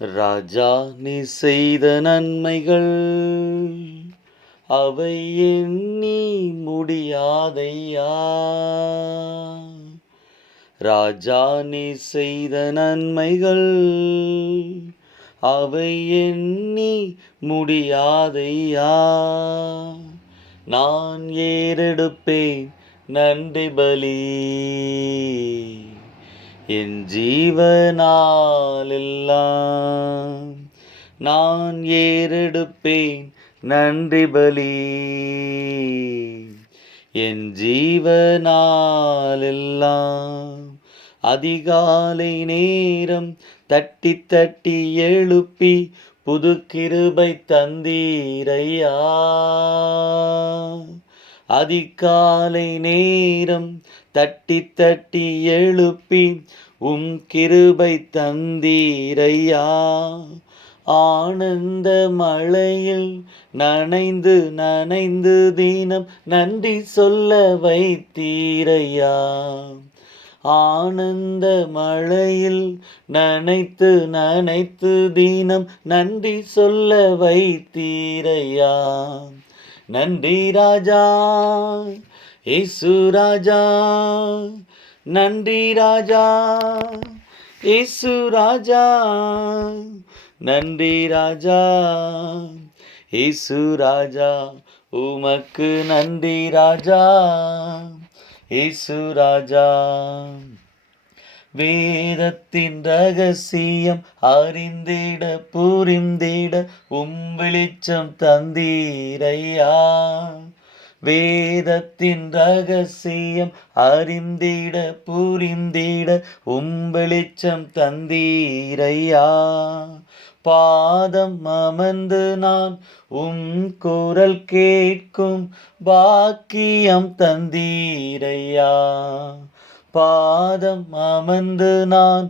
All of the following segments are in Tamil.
ராஜா நீ செய்த நன்மைகள் அவை எண்ணி முடியாதையா. ராஜா நீ செய்த நன்மைகள் அவை எண்ணி முடியாதையா. நான் ஏறெடுப்பேன் நன்றி பலி என் ஜீவனாலெல்லாம். நான் ஏறெடுப்பேன் நன்றி பலி என் ஜீவனாலெல்லாம். அதிகாலை நேரம் தட்டி தட்டி எழுப்பி புது கிருபை தந்தீரையா. அதிகாலை நேரம் தட்டி தட்டி எழுப்பி கிருபை தந்தீரையா. ஆனந்த மழையில் நனைந்து நனைந்து தினம் நன்றி சொல்ல வைத்தீரையா. ஆனந்த மழையில் நனைத்து நனைத்து தினம் நன்றி சொல்ல வைத்தீரையா. நன்றி ராஜா இயேசு ராஜா. நன்றி ராஜா இயேசு ராஜா. நன்றி ராஜா இயேசு ராஜா. உமக்கு நன்றி ராஜா இயேசு ராஜா. வேதத்தின் ரகசியம் அறிந்திட புரிந்திட வெளிச்சம் தந்தீரையா. வேதத்தின் ரகசியம் அறிந்திட புரிந்திட வெளிச்சம் தந்தீரையா. பாதம் அமர்ந்து நான் குரல் கேட்கும் பாக்கியம் தந்தீரையா. பாதம் அமர்ந்து நான்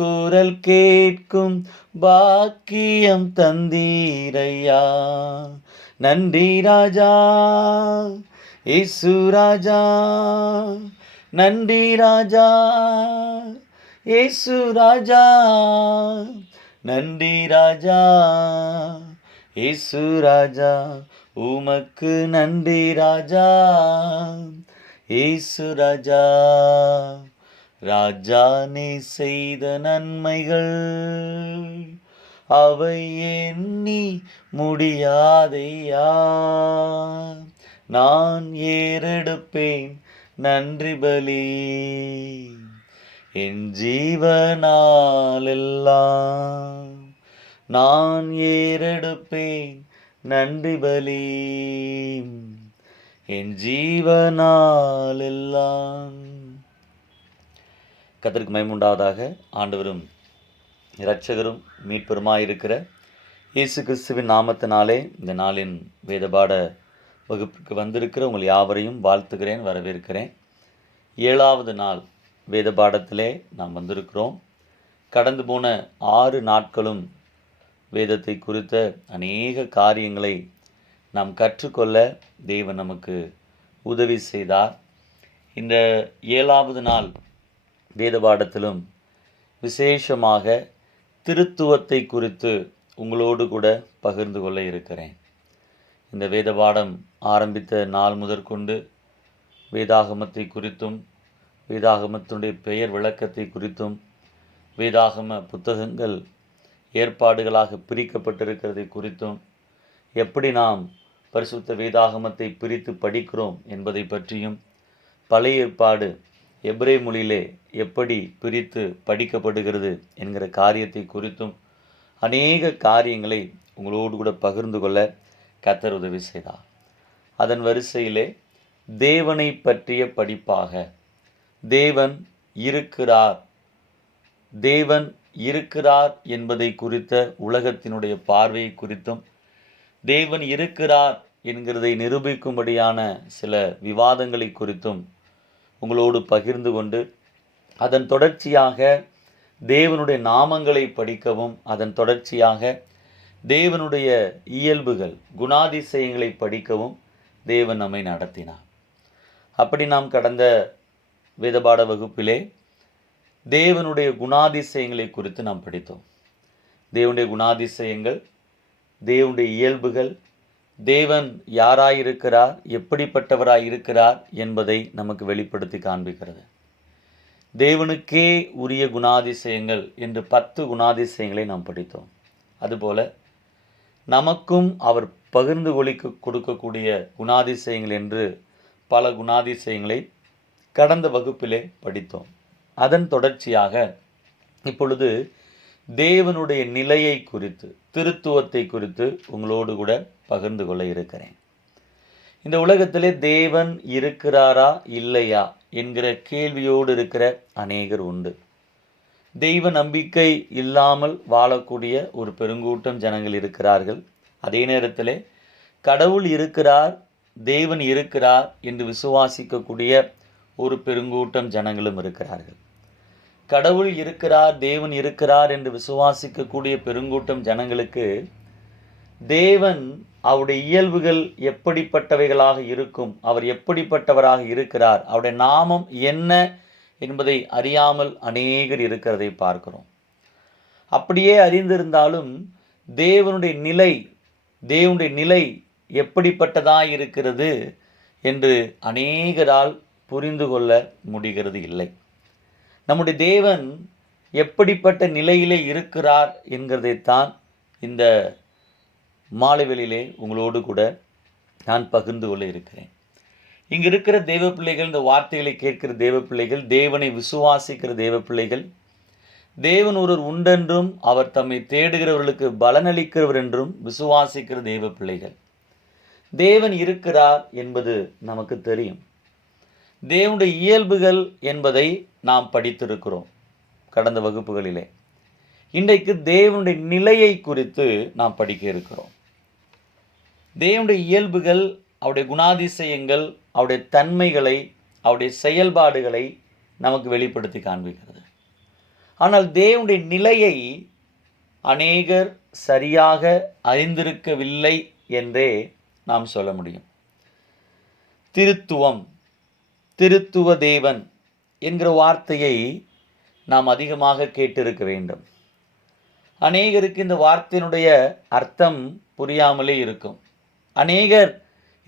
குரல் கேட்கும் பாக்கியம் தந்தீரையா. நன்றி ராஜா இயேசு ராஜா. நன்றி ராஜா இயேசு ராஜா. நன்றி ராஜா இயேசு ராஜா. உமக்கு நன்றி ராஜா இயேசு ராஜா. ராஜா நீ செய்த நன்மைகள் அவை எண்ணி முடியாதையா. நான் ஏறெடுப்பேன் நன்றி பலி என் ஜீவனாலெல்லாம். நான் ஏறெடுப்பேன் நன்றி பலி என் ஜீவனாலெல்லாம். கர்த்தருக்கு மகிமை உண்டாவதாக. ஆண்டவரும் இரட்சகரும் மீட்பெருமாயிருக்கிற இயேசு கிறிஸ்துவின் நாமத்தினாலே இந்த நாளின் வேதபாட வகுப்புக்கு வந்திருக்கிற உங்கள் யாவரையும் வாழ்த்துகிறேன், வரவேற்கிறேன். 7வது நாள் வேதபாடத்திலே நாம் வந்திருக்கிறோம். கடந்து போன 6 நாட்களும் வேதத்தை குறித்த அநேக காரியங்களை நாம் கற்றுக்கொள்ள தேவன் நமக்கு உதவி செய்தார். இந்த 7வது நாள் வேதபாடத்திலும் விசேஷமாக திருத்துவத்தை குறித்து உங்களோடு கூட பகிர்ந்து கொள்ள இருக்கிறேன். இந்த வேதபாடம் ஆரம்பித்த நாள் முதற்கொண்டு வேதாகமத்தை குறித்தும் வேதாகமத்தினுடைய பெயர் விளக்கத்தை குறித்தும் வேதாகம புத்தகங்கள் ஏற்பாடுகளாக பிரிக்கப்பட்டிருக்கிறதை குறித்தும் எப்படி நாம் பரிசுத்த வேதாகமத்தை பிரித்து படிக்கிறோம் என்பதை பற்றியும் பழைய ஏற்பாடு எபிரேய மொழியிலே எப்படி பிரித்து படிக்கப்படுகிறது என்கிற காரியத்தை குறித்தும் அநேக காரியங்களை உங்களோடு கூட பகிர்ந்து கொள்ள கர்த்தர் உதவி செய்தார். அதன் வரிசையிலே தேவனை பற்றிய படிப்பாக தேவன் இருக்கிறார், தேவன் இருக்கிறார் என்பதை குறித்த உலகத்தினுடைய பார்வையை குறித்தும் தேவன் இருக்கிறார் என்கிறதை நிரூபிக்கும்படியான சில விவாதங்களை குறித்தும் உங்களோடு பகிர்ந்து கொண்டு அதன் தொடர்ச்சியாக தேவனுடைய நாமங்களை படிக்கவும் அதன் தொடர்ச்சியாக தேவனுடைய இயல்புகள் குணாதிசயங்களை படிக்கவும் தேவன் நம்மை நடத்தினார். அப்படி நாம் கடந்த வேதபாட வகுப்பிலே தேவனுடைய குணாதிசயங்களை குறித்து நாம் படித்தோம். தேவனுடைய குணாதிசயங்கள், தேவனுடைய இயல்புகள், தேவன் யாராயிருக்கிறார், எப்படிப்பட்டவராயிருக்கிறார் என்பதை நமக்கு வெளிப்படுத்தி காண்பிக்கிறது. தேவனுக்கே உரிய குணாதிசயங்கள் என்று 10 குணாதிசயங்களை நாம் படித்தோம். அதுபோல நமக்கும் அவர் பகிர்ந்து கொடுக்கக்கூடிய குணாதிசயங்கள் என்று பல குணாதிசயங்களை கடந்த வகுப்பிலே படித்தோம். அதன் தொடர்ச்சியாக இப்பொழுது தேவனுடைய நிலையை குறித்து, திருத்துவத்தை குறித்து உங்களோடு கூட பகிர்ந்து கொள்ள இருக்கிறேன். இந்த உலகத்திலே தேவன் இருக்கிறாரா இல்லையா என்கிற கேள்வியோடு இருக்கிற அநேகர் உண்டு. தெய்வ நம்பிக்கை இல்லாமல் வாழக்கூடிய ஒரு பெருங்கூட்டம் ஜனங்கள் இருக்கிறார்கள். அதே நேரத்தில் கடவுள் இருக்கிறார், தேவன் இருக்கிறார் என்று விசுவாசிக்கக்கூடிய ஒரு பெருங்கூட்டம் ஜனங்களும் இருக்கிறார்கள். கடவுள் இருக்கிறார், தேவன் இருக்கிறார் என்று விசுவாசிக்கக்கூடிய பெருங்கூட்டம் ஜனங்களுக்கு தேவன் அவருடைய இயல்புகள் எப்படிப்பட்டவைகளாக இருக்கும், அவர் எப்படிப்பட்டவராக இருக்கிறார், அவருடைய நாமம் என்ன என்பதை அறியாமல் அநேகர் இருக்கிறதை பார்க்கிறோம். அப்படியே அறிந்திருந்தாலும் தேவனுடைய நிலை எப்படிப்பட்டதாக இருக்கிறது என்று அநேகரால் புரிந்து கொள்ள முடிகிறது இல்லை. நம்முடைய தேவன் எப்படிப்பட்ட நிலையிலே இருக்கிறார் என்கிறதைத்தான் இந்த மாலைவெளியிலே உங்களோடு கூட நான் பகிர்ந்து கொள்ள இருக்கிறேன். இங்கு இருக்கிற தேவ பிள்ளைகள், இந்த வார்த்தைகளை கேட்கிற தேவ பிள்ளைகள், தேவனை விசுவாசிக்கிற தேவ பிள்ளைகள், தேவன் ஒருவர் உண்டென்றும் அவர் தம்மை தேடுகிறவர்களுக்கு பலனளிக்கிறவர் என்றும் விசுவாசிக்கிற தேவ பிள்ளைகள். தேவன் இருக்கிறார் என்பது நமக்கு தெரியும். தேவனுடைய இயல்புகள் என்பதை நாம் படித்திருக்கிறோம் கடந்த வகுப்புகளிலே. இன்றைக்கு தேவனுடைய நிலையை குறித்து நாம் படிக்க இருக்கிறோம். தேவனுடைய இயல்புகள், அவருடைய குணாதிசயங்கள், அவருடைய தன்மைகளை, அவருடைய செயல்பாடுகளை நமக்கு வெளிப்படுத்தி காண்பிக்கிறது. ஆனால் தேவனுடைய நிலையை அநேகர் சரியாக அறிந்திருக்கவில்லை என்றே நாம் சொல்ல முடியும். திருத்துவ தேவன் என்கிற வார்த்தையை நாம் அதிகமாக கேட்டிருக்க வேண்டும். அநேகருக்கு இந்த வார்த்தையினுடைய அர்த்தம் புரியாமலே இருக்கும். அநேகர்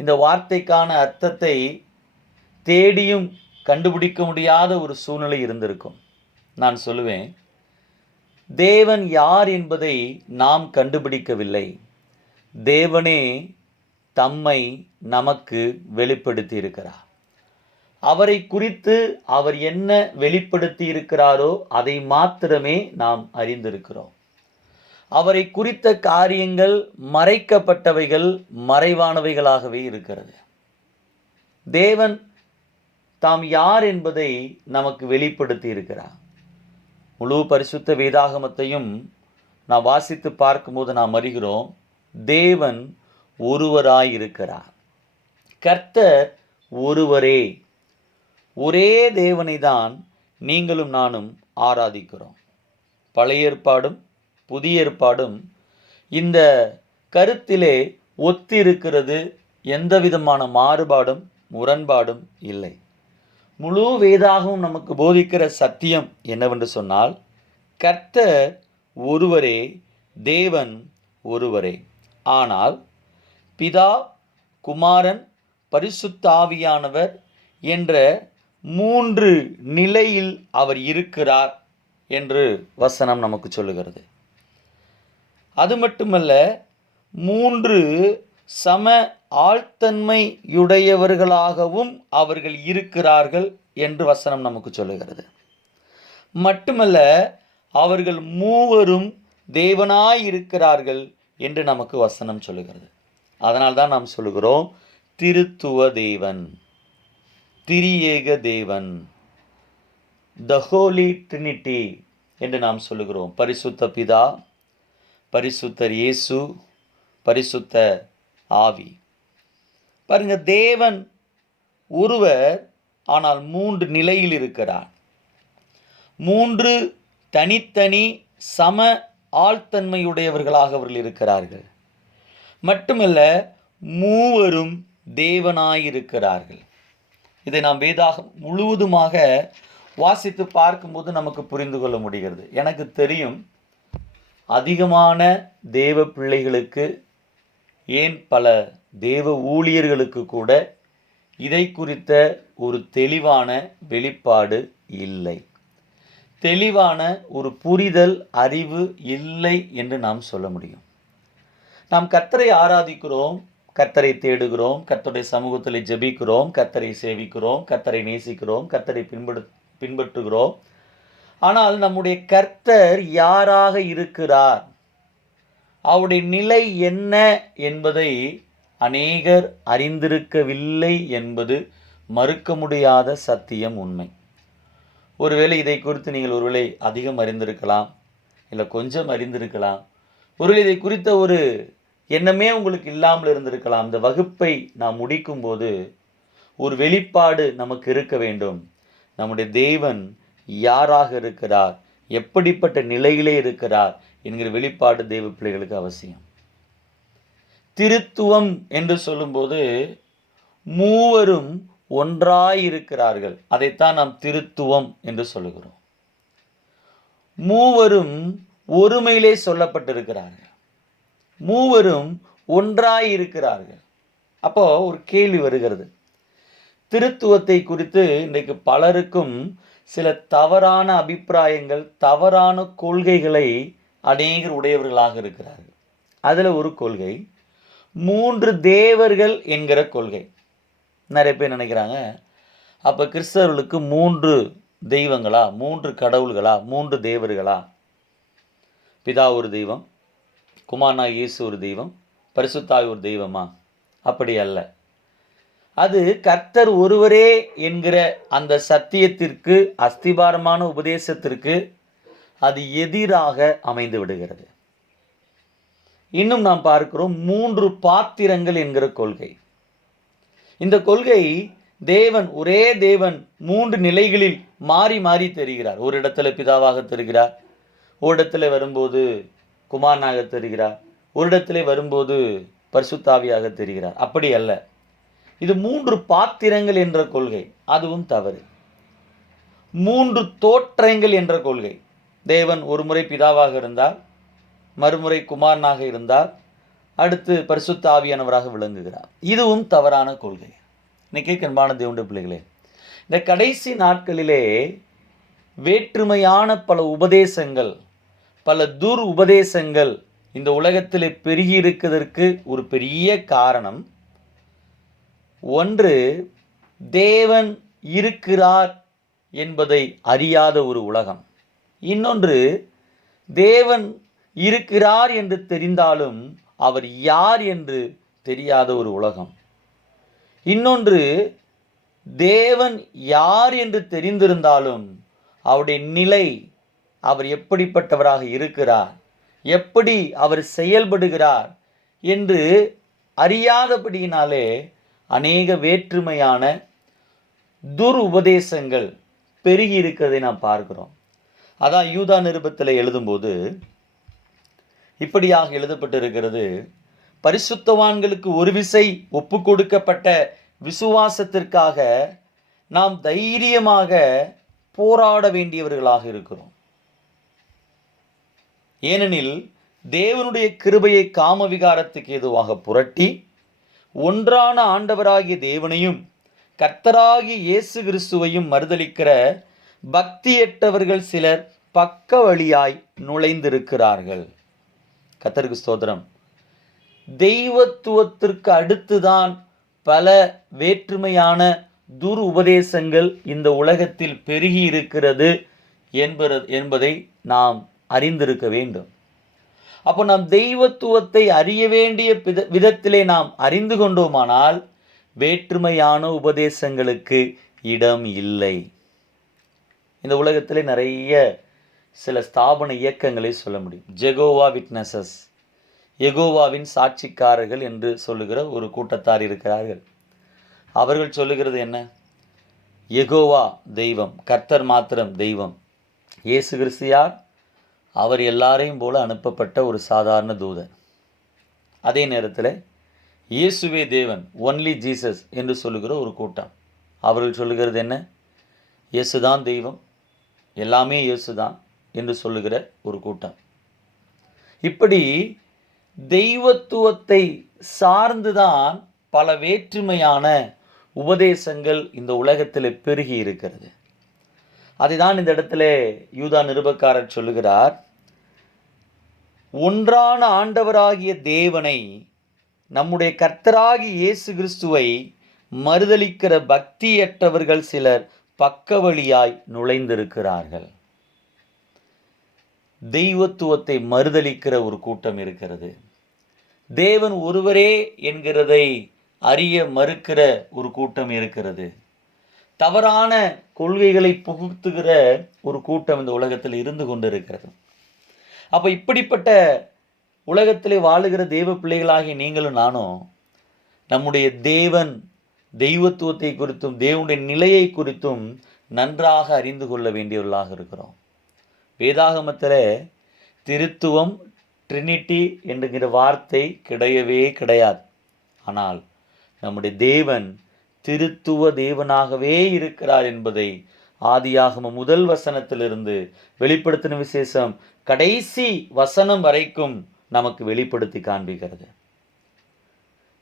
இந்த வார்த்தைக்கான அர்த்தத்தை தேடியும் கண்டுபிடிக்க முடியாத ஒரு சூழ்நிலை இருந்திருக்கும். நான் சொல்லுவேன், தேவன் யார் என்பதை நாம் கண்டுபிடிக்கவில்லை, தேவனே தம்மை நமக்கு வெளிப்படுத்தி இருக்கிறார். அவரை குறித்து அவர் என்ன வெளிப்படுத்தி இருக்கிறாரோ அதை மாத்திரமே நாம் அறிந்திருக்கிறோம். அவரை குறித்த காரியங்கள் மறைக்கப்பட்டவைகள், மறைவானவைகளாகவே இருக்கிறது. தேவன் தாம் யார் என்பதை நமக்கு வெளிப்படுத்தி இருக்கிறார். முழு பரிசுத்த வேதாகமத்தையும் நாம் வாசித்து பார்க்கும்போது நாம் அறிகிறோம், தேவன் ஒருவராயிருக்கிறார். கர்த்தர் ஒருவரே. ஒரே தேவனை தான் நீங்களும் நானும் ஆராதிக்கிறோம். பழைய ஏற்பாடும் புதிய ஏற்பாடும் இந்த கருத்திலே ஒத்திருக்கிறது. எந்த விதமான மாறுபாடும் முரண்பாடும் இல்லை. முழு வேதாகமும் நமக்கு போதிக்கிற சத்தியம் என்னவென்று சொன்னால், கர்த்தர் ஒருவரே, தேவன் ஒருவரே. ஆனால் பிதா, குமாரன், பரிசுத்த ஆவியானவர் என்ற 3 நிலையில் அவர் இருக்கிறார் என்று வசனம் நமக்கு சொல்லுகிறது. அது மட்டுமல்ல, 3 சம ஆழ்த்தன்மையுடையவர்களாகவும் அவர்கள் இருக்கிறார்கள் என்று வசனம் நமக்கு சொல்லுகிறது. மட்டுமல்ல, அவர்கள் மூவரும் தேவனாயிருக்கிறார்கள் என்று நமக்கு வசனம் சொல்லுகிறது. அதனால்தான் நாம் சொல்லுகிறோம், திருத்துவ தேவன், திரியேக தேவன், த ஹோலி ட்ரினிட்டி என்று நாம் சொல்லுகிறோம். பரிசுத்த பிதா, பரிசுத்தர் இயேசு, பரிசுத்த ஆவி. பாருங்க, தேவன் ஒருவர், ஆனால் 3 நிலையில் இருக்கிறார். 3 தனித்தனி சம ஆழ்த்தன்மையுடையவர்களாக அவர்கள் இருக்கிறார்கள். மட்டுமல்ல, மூவரும் தேவனாயிருக்கிறார்கள். இதை நாம் வேதாகம் முழுவதுமாக வாசித்து பார்க்கும்போது நமக்கு புரிந்து கொள்ள முடிகிறது. எனக்கு தெரியும், அதிகமான தேவ பிள்ளைகளுக்கு, ஏன் பல தேவ ஊழியர்களுக்கு கூட இதை குறித்த ஒரு தெளிவான வெளிப்பாடு இல்லை, தெளிவான ஒரு புரிதல், அறிவு இல்லை என்று நாம் சொல்ல முடியும். நாம் கர்த்தரை ஆராதிக்கிறோம், கர்த்தரை தேடுகிறோம், கர்த்தருடைய சமூகத்தில் ஜெபிக்கிறோம், கர்த்தரை சேவிக்கிறோம், கர்த்தரை நேசிக்கிறோம், கர்த்தரை பின்பற்றுகிறோம். ஆனால் நம்முடைய கர்த்தர் யாராக இருக்கிறார், அவருடைய நிலை என்ன என்பதை அநேகர் அறிந்திருக்கவில்லை என்பது மறுக்க முடியாத சத்தியம், உண்மை. ஒருவேளை இதை குறித்து நீங்கள் ஒருவேளை அதிகம் அறிந்திருக்கலாம், இல்லை கொஞ்சம் அறிந்திருக்கலாம். ஒருவேளை இதை குறித்த ஒரு எண்ணமே உங்களுக்கு இல்லாமல் இருந்திருக்கலாம். இந்த வகுப்பை நாம் முடிக்கும்போது ஒரு வெளிப்பாடு நமக்கு இருக்க வேண்டும். நம்முடைய தேவன் யாராக இருக்கிறார், எப்படிப்பட்ட நிலையிலே இருக்கிறார் என்கிற வெளிப்பாடு தேவ பிள்ளைகளுக்கு அவசியம். திருத்துவம் என்று சொல்லும்போது மூவரும் ஒன்றாயிருக்கிறார்கள், அதைத்தான் நாம் திருத்துவம் என்று சொல்லுகிறோம். மூவரும் ஒருமையிலே சொல்லப்பட்டிருக்கிறார்கள், மூவரும் ஒன்றாயிருக்கிறார்கள். அப்போ ஒரு கேள்வி வருகிறது. திருத்துவத்தை குறித்து இன்றைக்கு பலருக்கும் சில தவறான அபிப்பிராயங்கள், தவறான கொள்கைகளை அநேகர் உடையவர்களாக இருக்கிறார்கள். அதில் ஒரு கொள்கை 3 தேவர்கள் என்கிற கொள்கை. நிறைய பேர் நினைக்கிறாங்க, அப்போ கிறிஸ்தவர்களுக்கு 3 தெய்வங்களா, 3 கடவுள்களா, 3 தேவர்களா? பிதா ஒரு தெய்வம், குமாரனாகிய இயேசு ஒரு தெய்வம், பரிசுத்தாவி ஒரு தெய்வமா? அப்படி அல்ல. அது கர்த்தர் ஒருவரே என்கிற அந்த சத்தியத்திற்கு, அஸ்திபாரமான உபதேசத்திற்கு அது எதிராக அமைந்து விடுகிறது. இன்னும் நாம் பார்க்கிறோம் 3 பாத்திரங்கள் என்கிற கொள்கை. இந்த கொள்கை தேவன், ஒரே தேவன் 3 நிலைகளில் மாறி மாறி தெரிகிறார். ஒரு இடத்துல பிதாவாக தெரிகிறார், ஒரு இடத்துல வரும்போது குமாரனாக தெரிகிறார், ஒரு இடத்துல வரும்போது பரிசுத்தாவியாக தெரிகிறார். அப்படி அல்ல, இது 3 பாத்திரங்கள் என்ற கொள்கை, அதுவும் தவறு. 3 தோற்றங்கள் என்ற கொள்கை. தேவன் ஒரு முறை பிதாவாக இருந்தார், மறுமுறை குமாரனாக இருந்தார், அடுத்து பரிசுத்த ஆவியானவராக விளங்குகிறார். இதுவும் தவறான கொள்கை. இன்னைக்கு அன்பான தேவனுடைய பிள்ளைகளே, இந்த கடைசி நாட்களிலே வேற்றுமையான பல உபதேசங்கள், பல துர் உபதேசங்கள் இந்த உலகத்திலே பெருகி இருக்கிறதற்கு ஒரு பெரிய காரணம், ஒன்று தேவன் இருக்கிறார் என்பதை அறியாத ஒரு உலகம், இன்னொன்று தேவன் இருக்கிறார் என்று தெரிந்தாலும் அவர் யார் என்று தெரியாத ஒரு உலகம், இன்னொன்று தேவன் யார் என்று தெரிந்திருந்தாலும் அவருடைய நிலை, அவர் எப்படிப்பட்டவராக இருக்கிறார், எப்படி அவர் செயல்படுகிறார் என்று அறியாதபடியினாலே அநேக வேற்றுமையான துர் உபதேசங்கள் பெருகி இருக்கிறதை நாம் பார்க்கிறோம். அதான் யூதா நிருபத்தில் எழுதும்போது இப்படியாக எழுதப்பட்டிருக்கிறது, பரிசுத்தவான்களுக்கு ஒரு விசை ஒப்பு கொடுக்கப்பட்ட விசுவாசத்திற்காக நாம் தைரியமாக போராட வேண்டியவர்களாக இருக்கிறோம். ஏனெனில் தேவனுடைய கிருபையை காம விகாரத்துக்கு ஏதுவாக புரட்டி ஒன்றான ஆண்டவராகிய தேவனையும் கர்த்தராகிய இயேசு கிறிஸ்துவையும் மறுதலிக்கிற பக்தியற்றவர்கள் சிலர் பக்க வழியாய் நுழைந்திருக்கிறார்கள். கர்த்தருக்கு ஸ்தோத்திரம். தெய்வத்துவத்திற்கு அடுத்துதான் பல வேற்றுமையான துர் உபதேசங்கள் இந்த உலகத்தில் பெருகி இருக்கிறது என்பதை நாம் அறிந்திருக்க வேண்டும். அப்போ நாம் தெய்வத்துவத்தை அறிய வேண்டிய விதத்திலே நாம் அறிந்து கொண்டோமானால் வேற்றுமையான உபதேசங்களுக்கு இடம் இல்லை. இந்த உலகத்திலே நிறைய சில ஸ்தாபன இயக்கங்களை சொல்ல முடியும். ஜெகோவா விட்னஸஸ், யெகோவாவின் சாட்சிக்காரர்கள் என்று சொல்லுகிற ஒரு கூட்டத்தார் இருக்கிறார்கள். அவர்கள் சொல்லுகிறது என்ன? யெகோவா தெய்வம், கர்த்தர் மாத்திரம் தெய்வம். இயேசு கிறிஸ்து யார்? அவர் எல்லாரையும் போல அனுப்பப்பட்ட ஒரு சாதாரண தூதர். அதே நேரத்தில் இயேசுவே தேவன், ஒன்லி ஜீசஸ் என்று சொல்லுகிற ஒரு கூட்டம். அவர்கள் சொல்லுகிறது என்ன? இயேசுதான் தெய்வம், எல்லாமே இயேசுதான் என்று சொல்லுகிற ஒரு கூட்டம். இப்படி தெய்வத்துவத்தை சார்ந்துதான் பல வேற்றுமையான உபதேசங்கள் இந்த உலகத்தில் பெருகி இருக்கிறது. அதைதான் இந்த இடத்துல யூதா நிருபக்காரர் சொல்லுகிறார், ஒன்றான ஆண்டவராகிய தேவனை, நம்முடைய கர்த்தராகிய இயேசு கிறிஸ்துவை மறுதலிக்கிற பக்தியற்றவர்கள் சிலர் பக்கவழியாய் நுழைந்திருக்கிறார்கள். தெய்வத்துவத்தை மறுதலிக்கிற ஒரு கூட்டம் இருக்கிறது. தேவன் ஒருவரே என்கிறதை அறிய மறுக்கிற ஒரு கூட்டம் இருக்கிறது. தவறான கொள்கைகளை புகுத்துகிற ஒரு கூட்டம் இந்த உலகத்தில் இருந்து கொண்டிருக்கிறது. அப்போ இப்படிப்பட்ட உலகத்திலே வாழுகிற தெய்வ பிள்ளைகளாகிய நீங்களும் நானும் நம்முடைய தேவன் தெய்வத்துவத்தை குறித்தும் தேவனுடைய நிலையை குறித்தும் நன்றாக அறிந்து கொள்ள வேண்டியவர்களாக இருக்கிறோம். வேதாகமத்தில் திருத்துவம், ட்ரினிட்டி என்கிற வார்த்தை கிடையவே கிடையாது. ஆனால் நம்முடைய தேவன் திருத்துவ தேவனாகவே இருக்கிறார் என்பதை ஆதியாகம முதல் வசனத்திலிருந்து வெளிப்படுத்தின விசேஷம் கடைசி வசனம் வரைக்கும் நமக்கு வெளிப்படுத்தி காண்பிக்கிறது.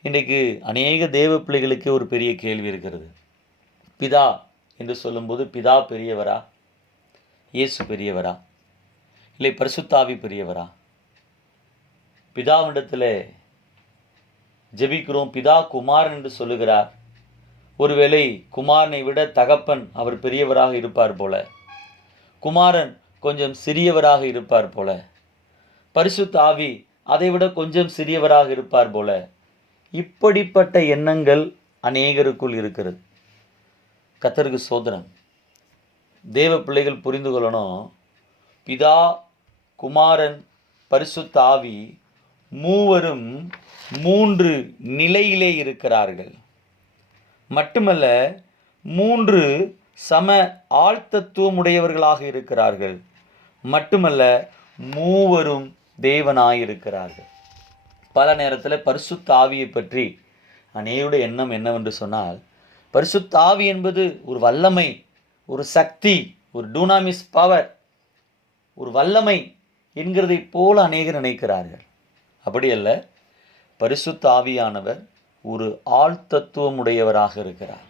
இன்றைக்கு அநேக தேவ பிள்ளைகளுக்கு ஒரு பெரிய கேள்வி இருக்கிறது. பிதா என்று சொல்லும்போது பிதா பெரியவரா, இயேசு பெரியவரா, இல்லை பரிசுத்தாவி பெரியவரா? பிதாவிடத்தில் ஜெபிக்கிறோம், பிதா குமாரன் என்று சொல்லுகிறார். ஒருவேளை குமாரனை விட தகப்பன் அவர் பெரியவராக இருப்பார் போல, குமாரன் கொஞ்சம் சிறியவராக இருப்பார் போல, பரிசுத்த ஆவி அதை விட கொஞ்சம் சிறியவராக இருப்பார் போல. இப்படிப்பட்ட எண்ணங்கள் அநேகருக்குள் இருக்கிறது. கர்த்தருக்கு சோதனம். தேவ பிள்ளைகள் புரிந்து கொள்ளணும், பிதா, குமாரன், பரிசுத்த ஆவி மூவரும் மூன்று நிலையிலே இருக்கிறார்கள். மட்டுமல்ல, மூன்று சம ஆழ்த்தத்துவமுடையவர்களாக இருக்கிறார்கள். மட்டுமல்ல, மூவரும் தேவனாயிருக்கிறார்கள். பல நேரத்தில் பரிசுத்த ஆவியை பற்றி அநேகருடைய எண்ணம் என்னவென்று சொன்னால், பரிசுத்த ஆவி என்பது ஒரு வல்லமை, ஒரு சக்தி, ஒரு டூனாமிஸ் பவர், ஒரு வல்லமை என்கிறதை போல அநேகர் நினைக்கிறார்கள். அப்படி அல்ல. பரிசுத்த ஆவியானவர் ஒரு ஆழ்த்தத்துவமுடையவராக இருக்கிறார்.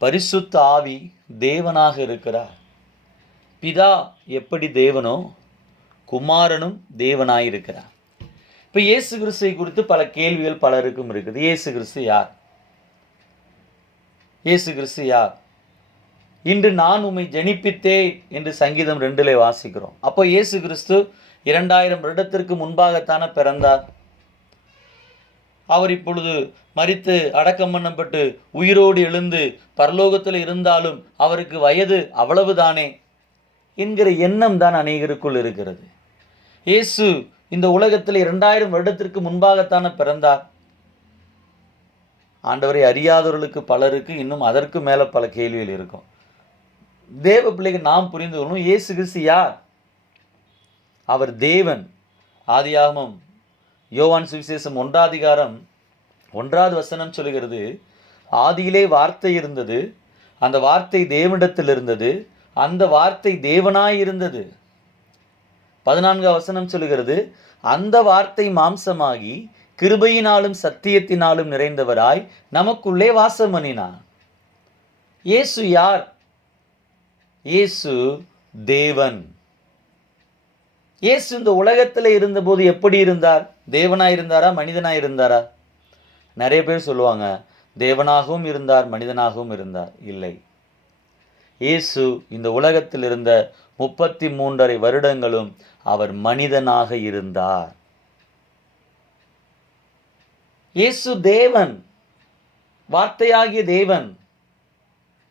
பரிசுத்த ஆவி தேவனாக இருக்கிறார். பிதா எப்படி தேவனோ குமாரனும் தேவனாயிருக்கிறார். இப்போ இயேசு கிறிஸ்துவை குறித்து பல கேள்விகள் பலருக்கும் இருக்குது. இயேசு கிறிஸ்து யார்? இயேசு கிறிஸ்து யார்? இன்று நான் உம்மை ஜனிப்பித்தேன் என்று சங்கீதம் 2 வாசிக்கிறோம். அப்போ இயேசு கிறிஸ்து 2000 வருடத்திற்கு முன்பாகத்தானே பிறந்தார். அவர் இப்பொழுது மரித்து அடக்கம் பண்ணப்பட்டு உயிரோடு எழுந்து பரலோகத்தில் இருந்தாலும் அவருக்கு வயது அவ்வளவுதானே என்கிற எண்ணம் தான் அநேகருக்குள் இருக்கிறது. இயேசு இந்த உலகத்தில் 2000 வருடத்திற்கு முன்பாகத்தானே பிறந்தார். ஆண்டவரை அறியாதவர்களுக்கு பலருக்கு இன்னும் அதற்கு மேலே பல கேள்விகள் இருக்கும். தேவ பிள்ளைகள் நாம் புரிந்து கொள்ளணும், இயேசு கிறிஸ்து யார்? அவர் தேவன். ஆதியாகமம் யோவான் சுவிசேஷம் 1 அதிகாரம் 1 வசனம் சொல்லுகிறது, ஆதியிலே வார்த்தை இருந்தது, அந்த வார்த்தை தேவனிடத்தில் இருந்தது, அந்த வார்த்தை தேவனாய் இருந்தது. 14 வசனம் சொல்லுகிறது, அந்த வார்த்தை மாம்சமாகி கிருபையினாலும் சத்தியத்தினாலும் நிறைந்தவராய் நமக்குள்ளே வாசம் பண்ணினார். இயேசு யார்? இயேசு தேவன். இயேசு இந்த உலகத்தில் இருந்தபோது எப்படி இருந்தார்? தேவனாய் இருந்தாரா, மனிதனாய் இருந்தாரா? நிறைய பேர் சொல்லுவாங்க தேவனாகவும் இருந்தார், மனிதனாகவும் இருந்தார். இல்லை, இயேசு இந்த உலகத்தில் இருந்த 33.5 வருடங்களும் அவர் மனிதனாக இருந்தார். இயேசு தேவன், வார்த்தையாகிய தேவன்,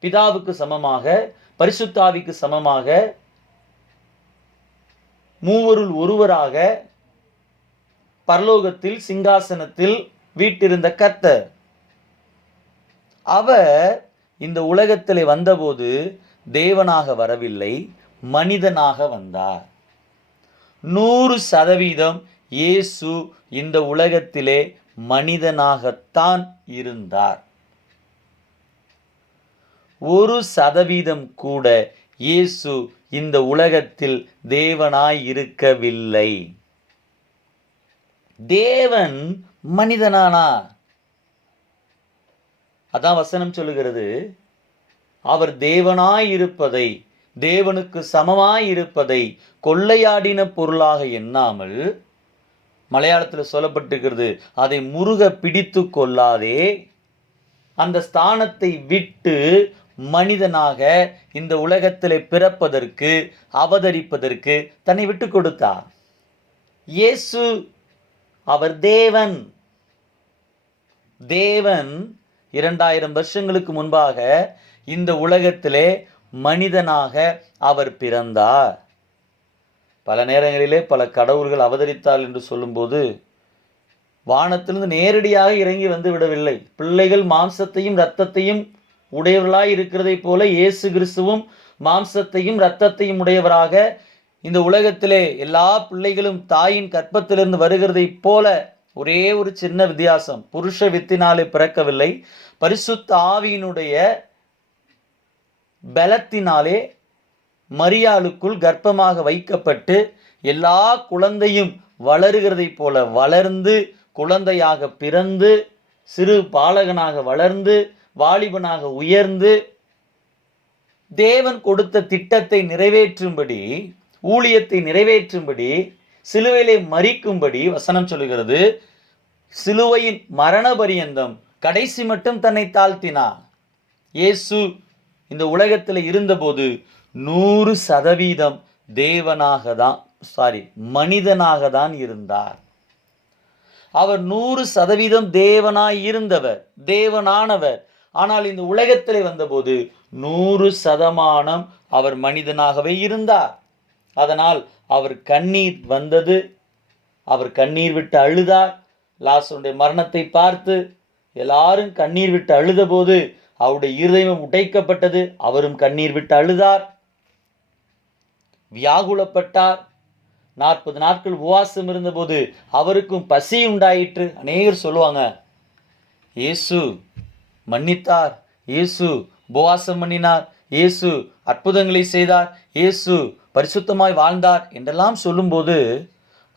பிதாவுக்கு சமமாக, பரிசுத்தாவிக்கு சமமாக, மூவருள் ஒருவராக பரலோகத்தில் சிங்காசனத்தில் வீற்றிருந்த கர்த்தர். அவர் இந்த உலகத்தில் வந்தபோது தேவனாக வரவில்லை, மனிதனாக வந்தார். 100% இயேசு இந்த உலகத்திலே மனிதனாகத்தான் இருந்தார். 1% கூட இயேசு இந்த உலகத்தில் தேவனாய் இருக்கவில்லை. தேவன் மனிதனானார். அதான் வசனம் சொல்லுகிறது, அவர் தேவனாயிருப்பதை, தேவனுக்கு சமமாயிருப்பதை கொள்ளையாடின பொருளாக எண்ணாமல், மலையாளத்தில் சொல்லப்பட்டிருக்கிறது, அதை முருக பிடித்து கொள்ளாதே, அந்த ஸ்தானத்தை விட்டு மனிதனாக இந்த உலகத்திலே பிறப்பதற்கு, அவதரிப்பதற்கு தன்னை விட்டு கொடுத்தார். இயேசு அவர் தேவன். தேவன் 2000 வருஷங்களுக்கு முன்பாக இந்த உலகத்திலே மனிதனாக அவர் பிறந்தார். பல நேரங்களிலே பல கடவுள்கள் அவதரித்தார் என்று சொல்லும்போது வானத்திலிருந்து நேரடியாக இறங்கி வந்து விடவில்லை. பிள்ளைகள் மாம்சத்தையும் இரத்தத்தையும் உடையவர்களாய் இருக்கிறதை போல இயேசு கிறிஸ்துவும் மாம்சத்தையும் இரத்தத்தையும் உடையவராக இந்த உலகத்திலே எல்லா பிள்ளைகளும் தாயின் கற்பத்திலிருந்து வருகிறதை போல, ஒரே ஒரு சின்ன வித்தியாசம், புருஷ வித்தினாலே பிறக்கவில்லை, பரிசுத்த ஆவியினுடைய பலத்தினாலே மரியாளுக்குள் கர்ப்பமாக வைக்கப்பட்டு எல்லா குழந்தையும் வளருகிறதை போல வளர்ந்து, குழந்தையாக பிறந்து, சிறு பாலகனாக வளர்ந்து, வாலிபனாக உயர்ந்து, தேவன் கொடுத்த திட்டத்தை நிறைவேற்றும்படி, ஊழியத்தை நிறைவேற்றும்படி, சிலுவையிலே மரிக்கும்படி வசனம் சொல்லுகிறது, சிலுவையின் மரண பரியந்தம் கடைசி மட்டும் தன்னை தாழ்த்தினார். இயேசு இந்த உலகத்தில் இருந்தபோது 100% தேவனாக தான், மனிதனாக தான் இருந்தார். அவர் 100% தேவனாய் இருந்தவர், தேவனானவர். ஆனால் இந்த உலகத்திலே வந்தபோது 100% அவர் மனிதனாகவே இருந்தார். அதனால் அவர் கண்ணீர் வந்தது, அவர் கண்ணீர் விட்டு அழுதார். லாசருடைய மரணத்தை பார்த்து எல்லாரும் கண்ணீர் விட்டு அழுத போது அவருடைய இருதயம் உடைக்கப்பட்டது, அவரும் கண்ணீர் விட்டு அழுதார், வியாகுலப்பட்டார். 40 நாட்கள் உபவாசம் இருந்தபோது அவருக்கும் பசி உண்டாயிற்று. அநேகர் சொல்லுவாங்க, இயேசு மன்னித்தார், இயேசு உபவாசம் பண்ணினார், இயேசு அற்புதங்களை செய்தார், இயேசு பரிசுத்தமாய் வாழ்ந்தார் என்றெல்லாம் சொல்லும்போது,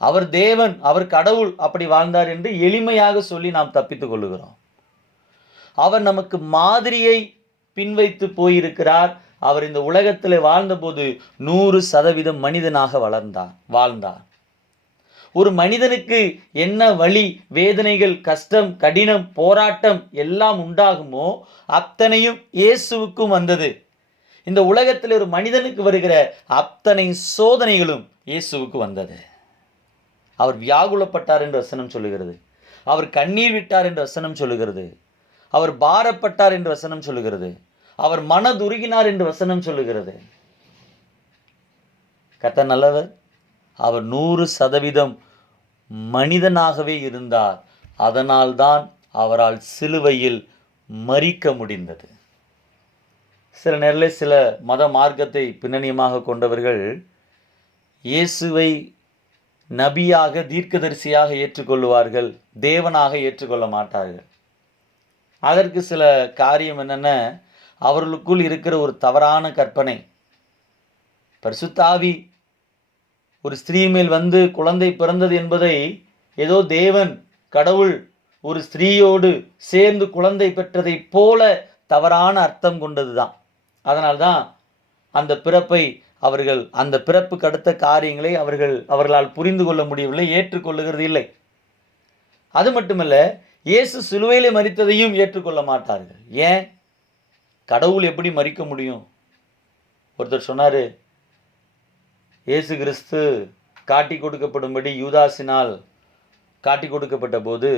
அவர் தேவன், அவர் கடவுள், அப்படி வாழ்ந்தார் என்று எளிமையாக சொல்லி நாம் தப்பித்துக் கொள்ளுகிறோம். அவர் நமக்கு மாதிரியை பின்வைத்து போயிருக்கிறார். அவர் இந்த உலகத்தில் வாழ்ந்தபோது 100% மனிதனாக வாழ்ந்தார். ஒரு மனிதனுக்கு என்ன வலி, வேதனைகள், கஷ்டம், கடினம், போராட்டம் எல்லாம் உண்டாகுமோ அத்தனையும் இயேசுவுக்கும் வந்தது. இந்த உலகத்தில் ஒரு மனிதனுக்கு வருகிற அத்தனை சோதனைகளும் இயேசுவுக்கு வந்தது. அவர் வியாகுலப்பட்டார் என்று வசனம் சொல்லுகிறது, அவர் கண்ணீர் விட்டார் என்று வசனம் சொல்லுகிறது, அவர் பாரப்பட்டார் என்று வசனம் சொல்லுகிறது, அவர் மனதுருகினார் என்று வசனம் சொல்லுகிறது. கர்த்தர் நல்லவர். அவர் 100% மனிதனாகவே இருந்தார். அதனால்தான் அவரால் சிலுவையில் மரிக்க முடிந்தது. சில நேரத்தில் சில மத மார்க்கத்தை பின்னணியமாக கொண்டவர்கள் இயேசுவை நபியாக, தீர்க்கதரிசியாக ஏற்றுக்கொள்வார்கள், தேவனாக ஏற்றுக்கொள்ள மாட்டார்கள். அதற்கு சில காரியம் என்னென்ன, அவர்களுக்குள் இருக்கிற ஒரு தவறான கற்பனை. பரிசுத்த ஆவி ஒரு ஸ்திரீ மேல் வந்து குழந்தை பிறந்தது என்பதை ஏதோ தேவன் கடவுள் ஒரு ஸ்திரீயோடு சேர்ந்து குழந்தை பெற்றதை போல தவறான அர்த்தம் கொண்டதுதான். அதனால்தான் அந்த பிறப்பை அவர்கள், அந்த பிறப்புக்கு அடுத்த காரியங்களை அவர்களால் புரிந்து கொள்ள முடியவில்லை, ஏற்றுக்கொள்ளுகிறது இல்லை. அது மட்டுமல்ல, இயேசு சிலுவையிலே மரித்ததையும் ஏற்றுக்கொள்ள மாட்டார்கள். ஏன்? கடவுள் எப்படி மரிக்க முடியும்? ஒருத்தர் சொன்னார், இயேசு கிறிஸ்து காட்டி கொடுக்கப்படும்படி யூதாசினால் காட்டி கொடுக்கப்பட்ட போது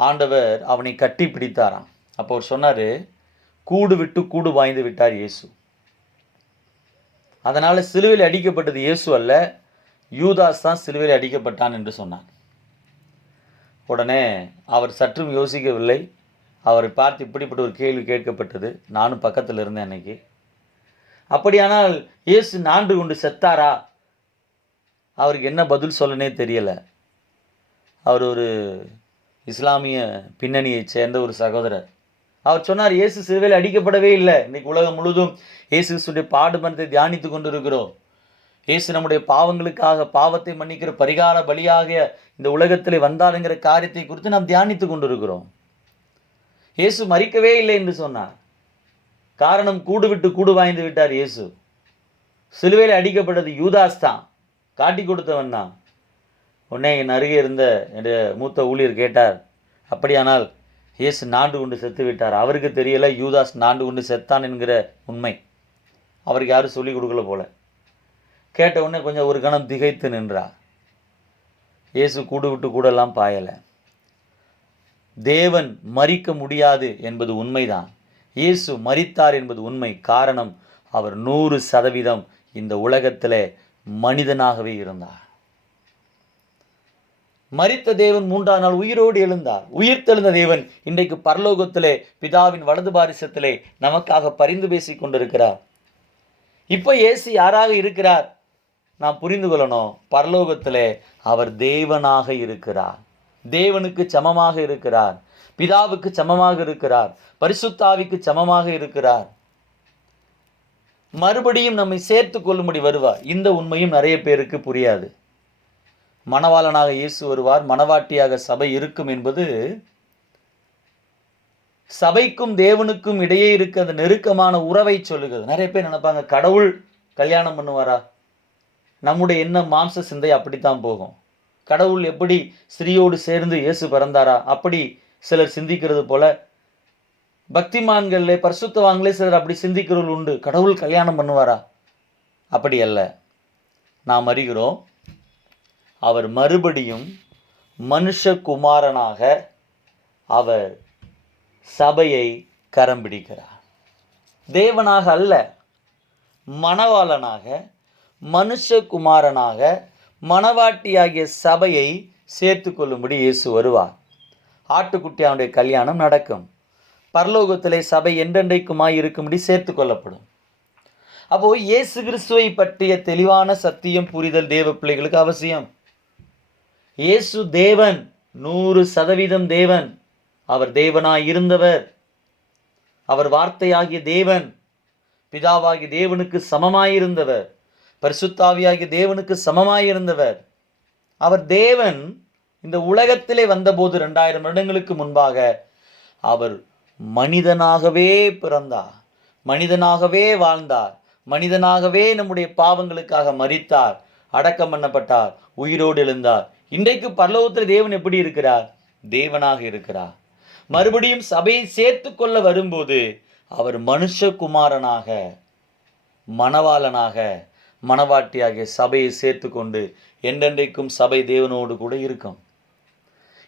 ஆண்டவர் அவனை கட்டி பிடித்தாராம். அப்போ அவர் சொன்னார், கூடு விட்டு கூடு பாய்ந்து விட்டார் இயேசு. அதனால் சிலுவையில் அடிக்கப்பட்டது இயேசு அல்ல, யூதாஸ் தான் சிலுவையில் அடிக்கப்பட்டான் என்று சொன்னார். உடனே அவர் சற்றும் யோசிக்கவில்லை. அவரை பார்த்து இப்படிப்பட்ட ஒரு கேள்வி கேட்கப்பட்டது. நானும் பக்கத்தில் இருந்தேன் அன்னைக்கு. அப்படியானால் இயேசு நான்கு கொண்டு செத்தாரா? அவருக்கு என்ன பதில் சொல்லனே தெரியலை. அவர் ஒரு இஸ்லாமிய பின்னணியைச் சேர்ந்த ஒரு சகோதரர். அவர் சொன்னார், இயேசு சிலுவையில் அடிக்கப்படவே இல்லை. இன்னைக்கு உலகம் முழுதும் இயேசு கிறிஸ்துவின் பாடுமரணத்தை தியானித்து கொண்டு இருக்கிறோம். இயேசு நம்முடைய பாவங்களுக்காக பாவத்தை மன்னிக்கிற பரிகார பலியாக இந்த உலகத்தில் வந்தாருங்கிற காரியத்தை குறித்து நாம் தியானித்து கொண்டிருக்கிறோம். இயேசு மரிக்கவே இல்லை என்று சொன்னார். காரணம், கூடு விட்டு கூடு வாய்ந்து விட்டார் இயேசு. சிலுவையில் அடிக்கப்பட்டது யூதாஸ் தான், காட்டி கொடுத்தவன் தான். உடனே என் அருகே இருந்த என்னுடைய மூத்த ஊழியர் கேட்டார், அப்படியானால் இயேசு நாண்டு கொண்டு செத்து விட்டார்? அவருக்கு தெரியல யூதாஸ் நாண்டு கொண்டு செத்தான் என்கிற உண்மை. அவருக்கு யாரும் சொல்லிக் கொடுக்கல போல. கேட்ட உடனே கொஞ்சம் ஒரு கணம் திகைத்து நின்றார். இயேசு கூடு விட்டு கூடெல்லாம் பாயலை. தேவன் மரிக்க முடியாது என்பது உண்மைதான். இயேசு மரித்தார் என்பது உண்மை. காரணம், அவர் 100% இந்த உலகத்தில் மனிதனாகவே இருந்தார். மரித்த தேவன் 3ஆம் நாள் உயிரோடு எழுந்தார். உயிர்த்தெழுந்த தேவன் இன்றைக்கு பரலோகத்திலே பிதாவின் வலது பாரிசத்திலே நமக்காக பரிந்து பேசிக் கொண்டிருக்கிறார். இப்போ இயேசு யாராக இருக்கிறார் நாம் புரிந்து கொள்ளணும். பரலோகத்திலே அவர் தேவனாக இருக்கிறார். தேவனுக்கு சமமாக இருக்கிறார். பிதாவுக்கு சமமாக இருக்கிறார். பரிசுத்த ஆவிக்கு சமமாக இருக்கிறார். மறுபடியும் நம்மை சேர்த்து கொள்ளும்படி வருவார். இந்த உண்மையும் நிறைய பேருக்கு புரியாது. மணவாளனாக இயேசு வருவார், மணவாட்டியாக சபை இருக்கும் என்பது சபைக்கும் தேவனுக்கும் இடையே இருக்க அந்த நெருக்கமான உறவை சொல்லுகிறது. நிறைய பேர் நினைப்பாங்க, கடவுள் கல்யாணம் பண்ணுவாரா? நம்முடைய எண்ணம் மாம்ச சிந்தை அப்படித்தான் போகும். கடவுள் எப்படி ஸ்திரீயோடு சேர்ந்து இயேசு பிறந்தாரா? அப்படி சிலர் சிந்திக்கிறது போல பக்திமான்களே பரிசுத்தவான்களே சிலர் அப்படி சிந்திக்கிறவர்கள் உண்டு. கடவுள் கல்யாணம் பண்ணுவாரா? அப்படி அல்ல. நாம் அறிகிறோம், அவர் மறுபடியும் மனுஷகுமாரனாக அவர் சபையை கரம் பிடிக்கிறார். தேவனாக அல்ல, மணவாளனாக மனுஷகுமாரனாக மணவாட்டியாகிய சபையை சேர்த்து கொள்ளும்படி இயேசு வருவார். ஆட்டுக்குட்டியானுடைய கல்யாணம் நடக்கும். பரலோகத்திலே சபை என்றென்றைக்குமாய் இருக்கும்படி சேர்த்து கொள்ளப்படும். அப்போ இயேசு கிறிஸ்துவை பற்றிய தெளிவான சத்தியம் புரிதல் தேவ பிள்ளைகளுக்கு அவசியம். இயேசு தேவன், 100% தேவன். அவர் தேவனாய் இருந்தவர். அவர் வார்த்தையாகிய தேவன், பிதாவாகிய தேவனுக்கு சமமாயிருந்தவர், பரிசுத்தாவியாகிய தேவனுக்கு சமமாயிருந்தவர். அவர் தேவன். இந்த உலகத்திலே வந்தபோது 2000 வருடங்களுக்கு முன்பாக அவர் மனிதனாகவே பிறந்தார், மனிதனாகவே வாழ்ந்தார், மனிதனாகவே நம்முடைய பாவங்களுக்காக மரித்தார், அடக்கம் பண்ணப்பட்டார், உயிரோடு எழுந்தார். இன்றைக்கு பரலோகத்தில் தேவன் எப்படி இருக்கிறார்? தேவனாக இருக்கிறார். மறுபடியும் சபையை சேர்த்து கொள்ள வரும்போது அவர் மனுஷகுமாரனாக மணவாளனாக மணவாட்டியாகிய சபையை சேர்த்து கொண்டு என்றென்றைக்கும் சபை தேவனோடு கூட இருக்கும்.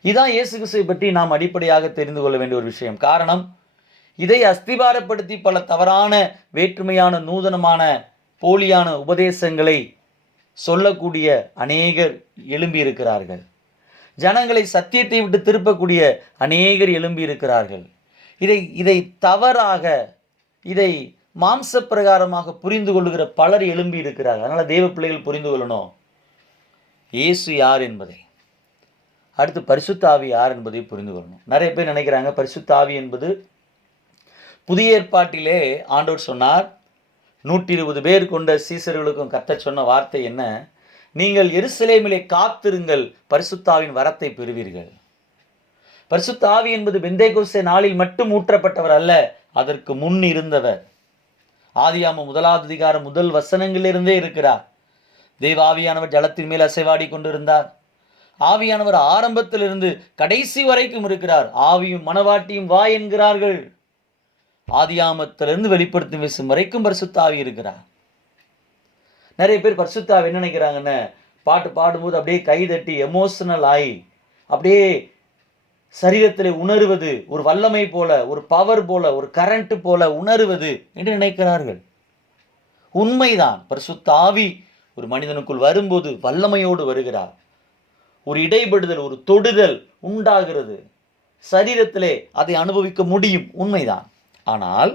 இதான் இயேசு கிறிஸ்துவை பற்றி நாம் அடிப்படையாக தெரிந்து கொள்ள வேண்டிய ஒரு விஷயம். காரணம், இதை அஸ்திபாரப்படுத்தி பல தவறான வேற்றுமையான நூதனமான போலியான உபதேசங்களை சொல்லக்கூடிய அநேகர் எழும்பி இருக்கிறார்கள். ஜனங்களை சத்தியத்தை விட்டு திருப்பக்கூடிய அநேகர் எழும்பி இருக்கிறார்கள். இதை தவறாக, இதை மாம்ச பிரகாரமாக புரிந்து கொள்ளுகிற பலர் எழும்பி இருக்கிறார்கள். அதனால் தேவ பிள்ளைகள் புரிந்து கொள்ளணும் இயேசு யார் என்பதை, அடுத்து பரிசுத்த ஆவி யார் என்பதை புரிந்து கொள்ளணும். நிறைய பேர் நினைக்கிறாங்க பரிசுத்த ஆவி என்பது புதிய ஏற்பாட்டிலே ஆண்டவர் சொன்னார், 120 பேர் கொண்ட சீசர்களுக்கும் கர்த்தர் சொன்ன வார்த்தை என்ன? நீங்கள் எருசலேமிலே காத்திருங்கள், பரிசுத்தாவின் வரத்தை பெறுவீர்கள். பரிசுத்த ஆவி என்பது பெந்தேகோஸ்தே நாளில் மட்டும் ஊற்றப்பட்டவர் அல்ல, அதற்கு முன் இருந்தவர். ஆதியாகமம் 1வது அதிகாரம் 1 வசனங்களிலிருந்தே இருக்கிறார். தேவ ஆவியானவர் ஜலத்தின் மேல் அசைவாடி கொண்டிருந்தார். ஆவியானவர் ஆரம்பத்திலிருந்து கடைசி வரைக்கும் இருக்கிறார். ஆவியும் மணவாட்டியும் வா என்கிறார்கள். ஆதியாகமத்திலிருந்து வெளிப்படுத்தும் விசும் வரைக்கும் பரிசுத்த ஆவி இருக்கிறார். நிறைய பேர் பரிசுத்த ஆவி என்ன நினைக்கிறாங்கன்னு, பாட்டு பாடும்போது அப்படியே கைதட்டி எமோஷனல் ஆகி அப்படியே சரீரத்தில் உணர்வது, ஒரு வல்லமை போல, ஒரு பவர் போல, ஒரு கரண்ட் போல உணர்வது என்று நினைக்கிறார்கள். உண்மைதான். பரிசுத்த ஆவி ஒரு மனிதனுக்குள் வரும்போது வல்லமையோடு வருகிறார். ஒரு இடைபடுதல், ஒரு தொடுதல் உண்டாகிறது. சரீரத்திலே அதை அனுபவிக்க முடியும், உண்மைதான். ஆனால்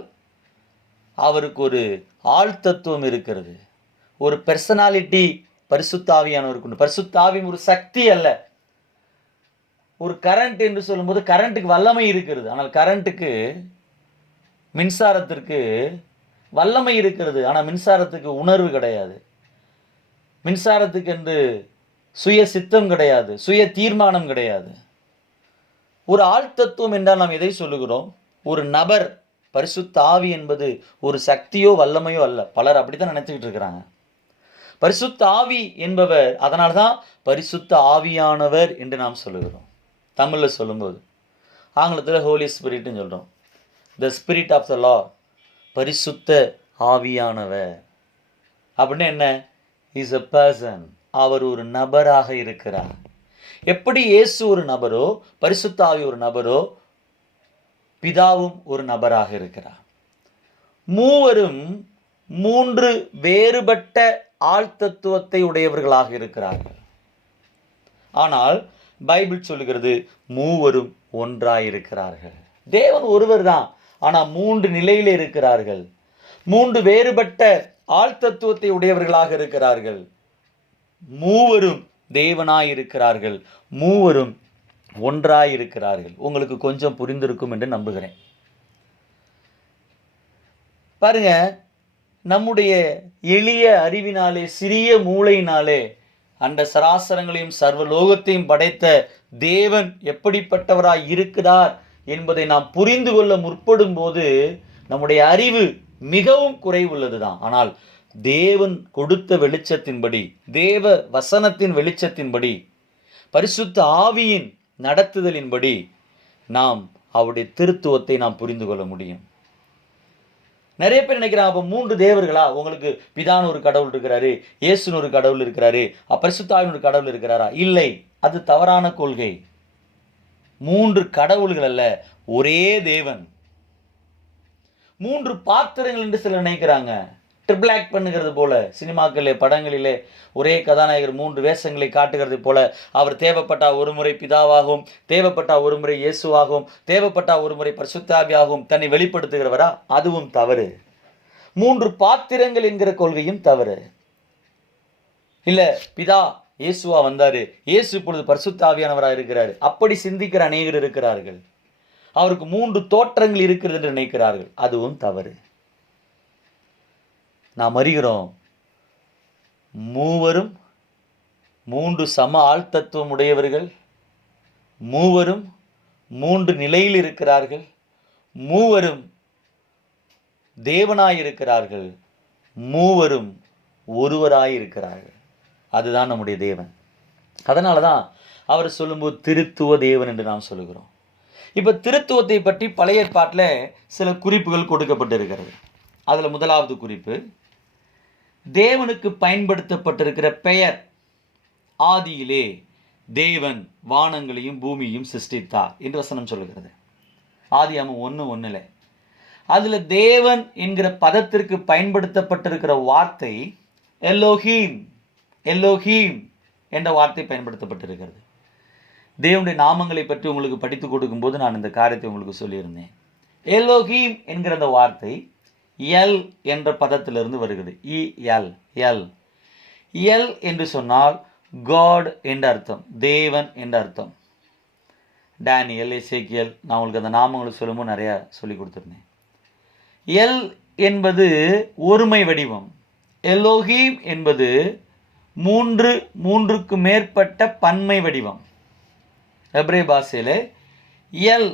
அவருக்கு ஒரு ஆழ்தத்துவம் இருக்கிறது, ஒரு பெர்சனாலிட்டி பரிசுத்த ஆவியானவருக்கு உண்டு. பரிசுத்த ஆவி ஒரு சக்தி அல்ல, ஒரு கரண்ட் என்று சொல்லும்போது கரண்ட்டுக்கு வல்லமை இருக்கிறது. ஆனால் கரண்ட்டுக்கு, மின்சாரத்திற்கு வல்லமை இருக்கிறது, ஆனால் மின்சாரத்துக்கு உணர்வு கிடையாது. மின்சாரத்துக்கு என்று சுய சித்தம் கிடையாது, சுய தீர்மானம் கிடையாது. ஒரு ஆழ்தத்துவம் என்றால் நாம் எதை சொல்லுகிறோம்? ஒரு நபர். பரிசுத்த ஆவி என்பது ஒரு சக்தியோ வல்லமையோ அல்ல. பலர் அப்படித்தான் நினைச்சுக்கிட்டு இருக்கிறாங்க. பரிசுத்த ஆவி என்பவர், அதனால்தான் பரிசுத்த ஆவியானவர் என்று நாம் சொல்லுகிறோம். தமிழில் சொல்லும்போது ஆங்கிலத்தில் ஹோலி ஸ்பிரிட்னு சொல்கிறோம். The spirit of the Lord, பரிசுத்த ஆவியானவர் அப்படின்னு என்ன? Is a person. அவர் ஒரு நபராக இருக்கிறார். எப்படி இயேசு ஒரு நபரோ, பரிசுத்த ஆவி ஒரு நபரோ, பிதாவும் ஒரு நபராக இருக்கிறார். மூவரும் மூன்று வேறுபட்ட ஆழ்தத்துவத்தை உடையவர்களாக இருக்கிறார்கள். ஆனால் பைபிள் சொல்லுகிறது மூவரும் ஒன்றாயிருக்கிறார்கள். தேவன் ஒருவர் தான், ஆனால் மூன்று நிலையில் இருக்கிறார்கள். மூன்று வேறுபட்ட ஆழ்தத்துவத்தை உடையவர்களாக இருக்கிறார்கள். மூவரும் தேவனாயிருக்கிறார்கள். மூவரும் ஒன்றாயிருக்கிறார்கள். உங்களுக்கு கொஞ்சம் புரிந்திருக்கும் என்று நம்புகிறேன். பாருங்க, நம்முடைய எளிய அறிவினாலே, சிறிய மூளையினாலே அந்த சராசரங்களையும் சர்வலோகத்தையும் படைத்த தேவன் எப்படிப்பட்டவராய் இருக்கிறார் என்பதை நாம் புரிந்து கொள்ள முற்படும் போது நம்முடைய அறிவு மிகவும் குறைவுள்ளதுதான். ஆனால் தேவன் கொடுத்த வெளிச்சத்தின்படி, தேவ வசனத்தின் வெளிச்சத்தின்படி, பரிசுத்த ஆவியின் நடத்துதலின்படி நாம் அவருடைய திருத்துவத்தை நாம் புரிந்து கொள்ள முடியும். நிறைய பேர் நினைக்கிறாங்க, அப்போ மூன்று தேவர்களா? உங்களுக்கு பிதான்னு ஒரு கடவுள் இருக்கிறாரு, இயேசுன்னு ஒரு கடவுள் இருக்கிறாரு, பரிசுத்த ஆவின்னு ஒரு கடவுள் இருக்கிறாரா? இல்லை, அது தவறான கொள்கை. மூன்று கடவுள்கள் அல்ல, ஒரே தேவன். மூன்று பாத்திரங்கள் என்று சிலர் நினைக்கிறாங்க. ட்ரிபிள் ஆக்ட் பண்ணுகிறது போல, சினிமாக்களிலே படங்களிலே ஒரே கதாநாயகர் மூன்று வேஷங்களை காட்டுகிறது போல, அவர் தேவைப்பட்டா ஒரு முறை பிதாவாகவும், தேவைப்பட்டா ஒரு முறை இயேசுவாகவும், தேவைப்பட்டா ஒரு முறை பரிசுத்த ஆவியாகவும் தன்னை வெளிப்படுத்துகிறவரா? அதுவும் தவறு. மூன்று பாத்திரங்கள் என்கிற கொள்கையும் தவறு. இல்ல, பிதா இயேசுவா வந்தாரு, இயேசு இப்பொழுது பரிசுத்த ஆவியானவராக இருக்கிறாரு, அப்படி சிந்திக்கிற அநேகர் இருக்கிறார்கள். அவருக்கு மூன்று தோற்றங்கள் இருக்கிறது என்று நினைக்கிறார்கள். அதுவும் தவறு. நாம் அறிகிறோம், மூவரும் மூன்று சம ஆழ்தத்துவம் உடையவர்கள், மூவரும் மூன்று நிலையில் இருக்கிறார்கள், மூவரும் தேவனாயிருக்கிறார்கள், மூவரும் ஒருவராயிருக்கிறார்கள். அதுதான் நம்முடைய தேவன். அதனால தான் அவர் சொல்லும்போது திருத்துவ தேவன் என்று நாம் சொல்லுகிறோம். இப்போ திருத்துவத்தை பற்றி பழைய ஏற்பாட்டில் சில குறிப்புகள் கொடுக்கப்பட்டிருக்கிறது. அதில் முதலாவது குறிப்பு, தேவனுக்கு பயன்படுத்தப்பட்டிருக்கிற பெயர். ஆதியிலே தேவன் வானங்களையும் பூமியையும் சிருஷ்டித்தார் என்று வசனம் சொல்லுகிறது. ஆதியாகமம் 1:1. அதில் தேவன் என்கிற பதத்திற்கு பயன்படுத்தப்பட்டிருக்கிற வார்த்தை எலோஹீம். எலோஹீம் என்ற வார்த்தை பயன்படுத்தப்பட்டிருக்கிறது. தேவனுடைய நாமங்களை பற்றி உங்களுக்கு படித்து கொடுக்கும்போது நான் இந்த காரியத்தை உங்களுக்கு சொல்லியிருந்தேன். எலோஹீம் என்கிற அந்த வார்த்தை எல் என்ற பதத்திலிருந்து வருகிறது. எல் எல் எல் என்று சொன்னால் காட் என்ற அர்த்தம், தேவன் என்ற அர்த்தம். டேனியல், எசேக்கியல், நான் உங்களுக்கு அந்த நாமங்களை சொல்லும்போது நிறையா சொல்லி கொடுத்துருந்தேன். எல் என்பது ஒருமை வடிவம். எலோஹீம் என்பது மூன்றுக்கு மேற்பட்ட பன்மை வடிவம். எபிரேய பாஷையில் எல்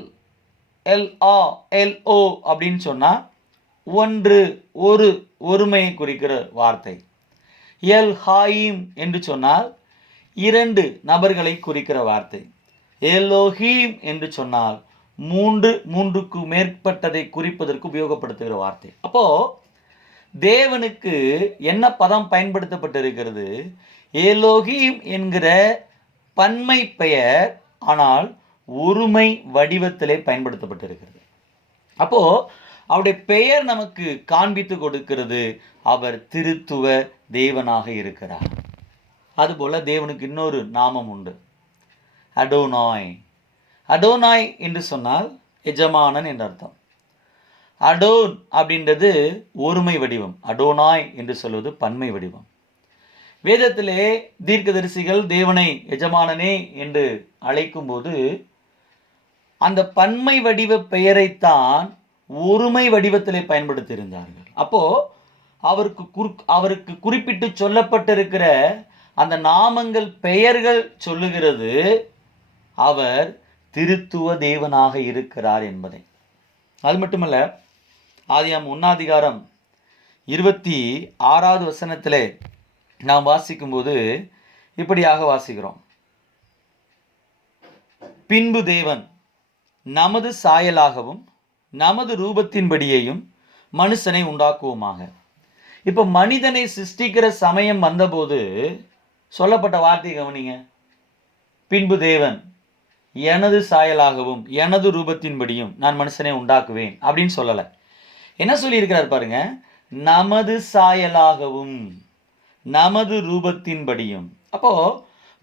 எல்ஆ எல்ஓ அப்படின்னு சொன்னால் ஒரு ஒருமையை குறிக்கிற வார்த்தை. எல் ஹாயிம் என்று சொன்னால் இரண்டு நபர்களை குறிக்கிற வார்த்தை. எலோஹீம் என்று சொன்னால் மூன்றுக்கு மேற்பட்டதை குறிப்பதற்கு உபயோகப்படுத்துகிற வார்த்தை. அப்போ தேவனுக்கு என்ன பதம் பயன்படுத்தப்பட்டிருக்கிறது? எலோஹீம் என்கிற பன்மை பெயர், ஆனால் ஒருமை வடிவத்திலே பயன்படுத்தப்பட்டிருக்கிறது. அப்போ அவருடைய பெயர் நமக்கு காண்பித்து கொடுக்கிறது, அவர் திருத்துவ தேவனாக இருக்கிறார். அதுபோல தேவனுக்கு இன்னொரு நாமம் உண்டு, அடோனாய். அடோனாய் என்று சொன்னால் எஜமானன் என்ற அர்த்தம். அடோன் அப்படின்றது ஒருமை வடிவம், அடோனாய் என்று சொல்வது பன்மை வடிவம். வேதத்திலே தீர்க்கதரிசிகள் தேவனை எஜமானனே என்று அழைக்கும்போது அந்த பன்மை வடிவ பெயரைத்தான் ஒருமை வடிவத்திலே பயன்படுத்தி இருந்தார்கள். அப்போ அவருக்கு குறிப்பிட்டு சொல்லப்பட்டிருக்கிற அந்த நாமங்கள் பெயர்கள் சொல்லுகிறது அவர் திருத்துவ தேவனாக இருக்கிறார் என்பதை. அது மட்டுமல்ல, ஆதியாகமம் 1 26வது வசனத்திலே நாம் வாசிக்கும்போது இப்படியாக வாசிக்கிறோம். பின்பு தேவன் நமது சாயலாகவும் நமது ரூபத்தின்படியேயும் மனுஷனை உண்டாக்குவோமாக. இப்போ மனிதனை சிருஷ்டிக்கிற சமயம் வந்தபோது சொல்லப்பட்ட வார்த்தையை கவனிங்க. பின்பு தேவன் எனது சாயலாகவும் எனது ரூபத்தின்படியும் நான் மனுஷனை உண்டாக்குவேன் அப்படின்னு சொல்லலை. என்ன சொல்லியிருக்கிறார் பாருங்க, நமது சாயலாகவும் நமது ரூபத்தின்படியும். அப்போ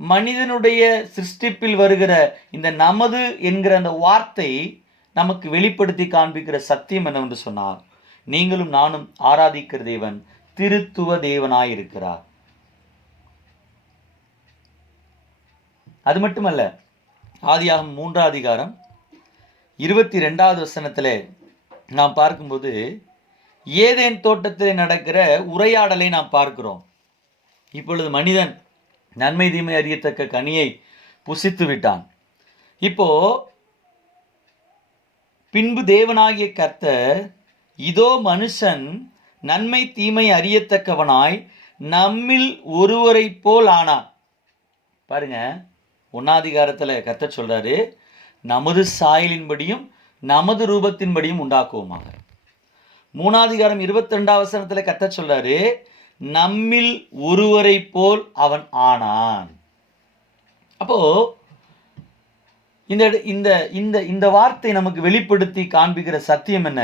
மனிதனுடைய சிருஷ்டிப்பில் வருகிற இந்த நமது என்கிற அந்த வார்த்தை நமக்கு வெளிப்படுத்தி காண்பிக்கிற சத்தியம் என்னவென்று சொன்னார், நீங்களும் நானும் ஆராதிக்கிற தேவன் திருத்துவ தேவனாயிருக்கிறார். அது மட்டுமல்ல, ஆதியாகமம் 3 வசனத்திலே நாம் பார்க்கும்போது ஏதேன் தோட்டத்தில் நடக்கிற உரையாடலை நாம் பார்க்கிறோம். இப்பொழுது மனிதன் நன்மை தீமை அறியத்தக்க கனியை புசித்து விட்டான். இப்போ பின்பு தேவனாகிய கர்த்தர், இதோ மனுஷன் நன்மை தீமை அறியத்தக்கவனாய் நம்மில் ஒருவரை போல் ஆனான். பாருங்க, 1 கர்த்தர் சொல்றாரு, நமது சாயலின்படியும் நமது ரூபத்தின்படியும் உண்டாக்குவோமாக. 3 வசனத்துல கர்த்தர் சொல்றாரு, நம்மில் ஒருவரை போல் அவன் ஆனான். அப்போ இந்த இந்த இந்த இந்த வார்த்தை நமக்கு வெளிப்படுத்தி காண்பிக்கிற சத்தியம் என்ன?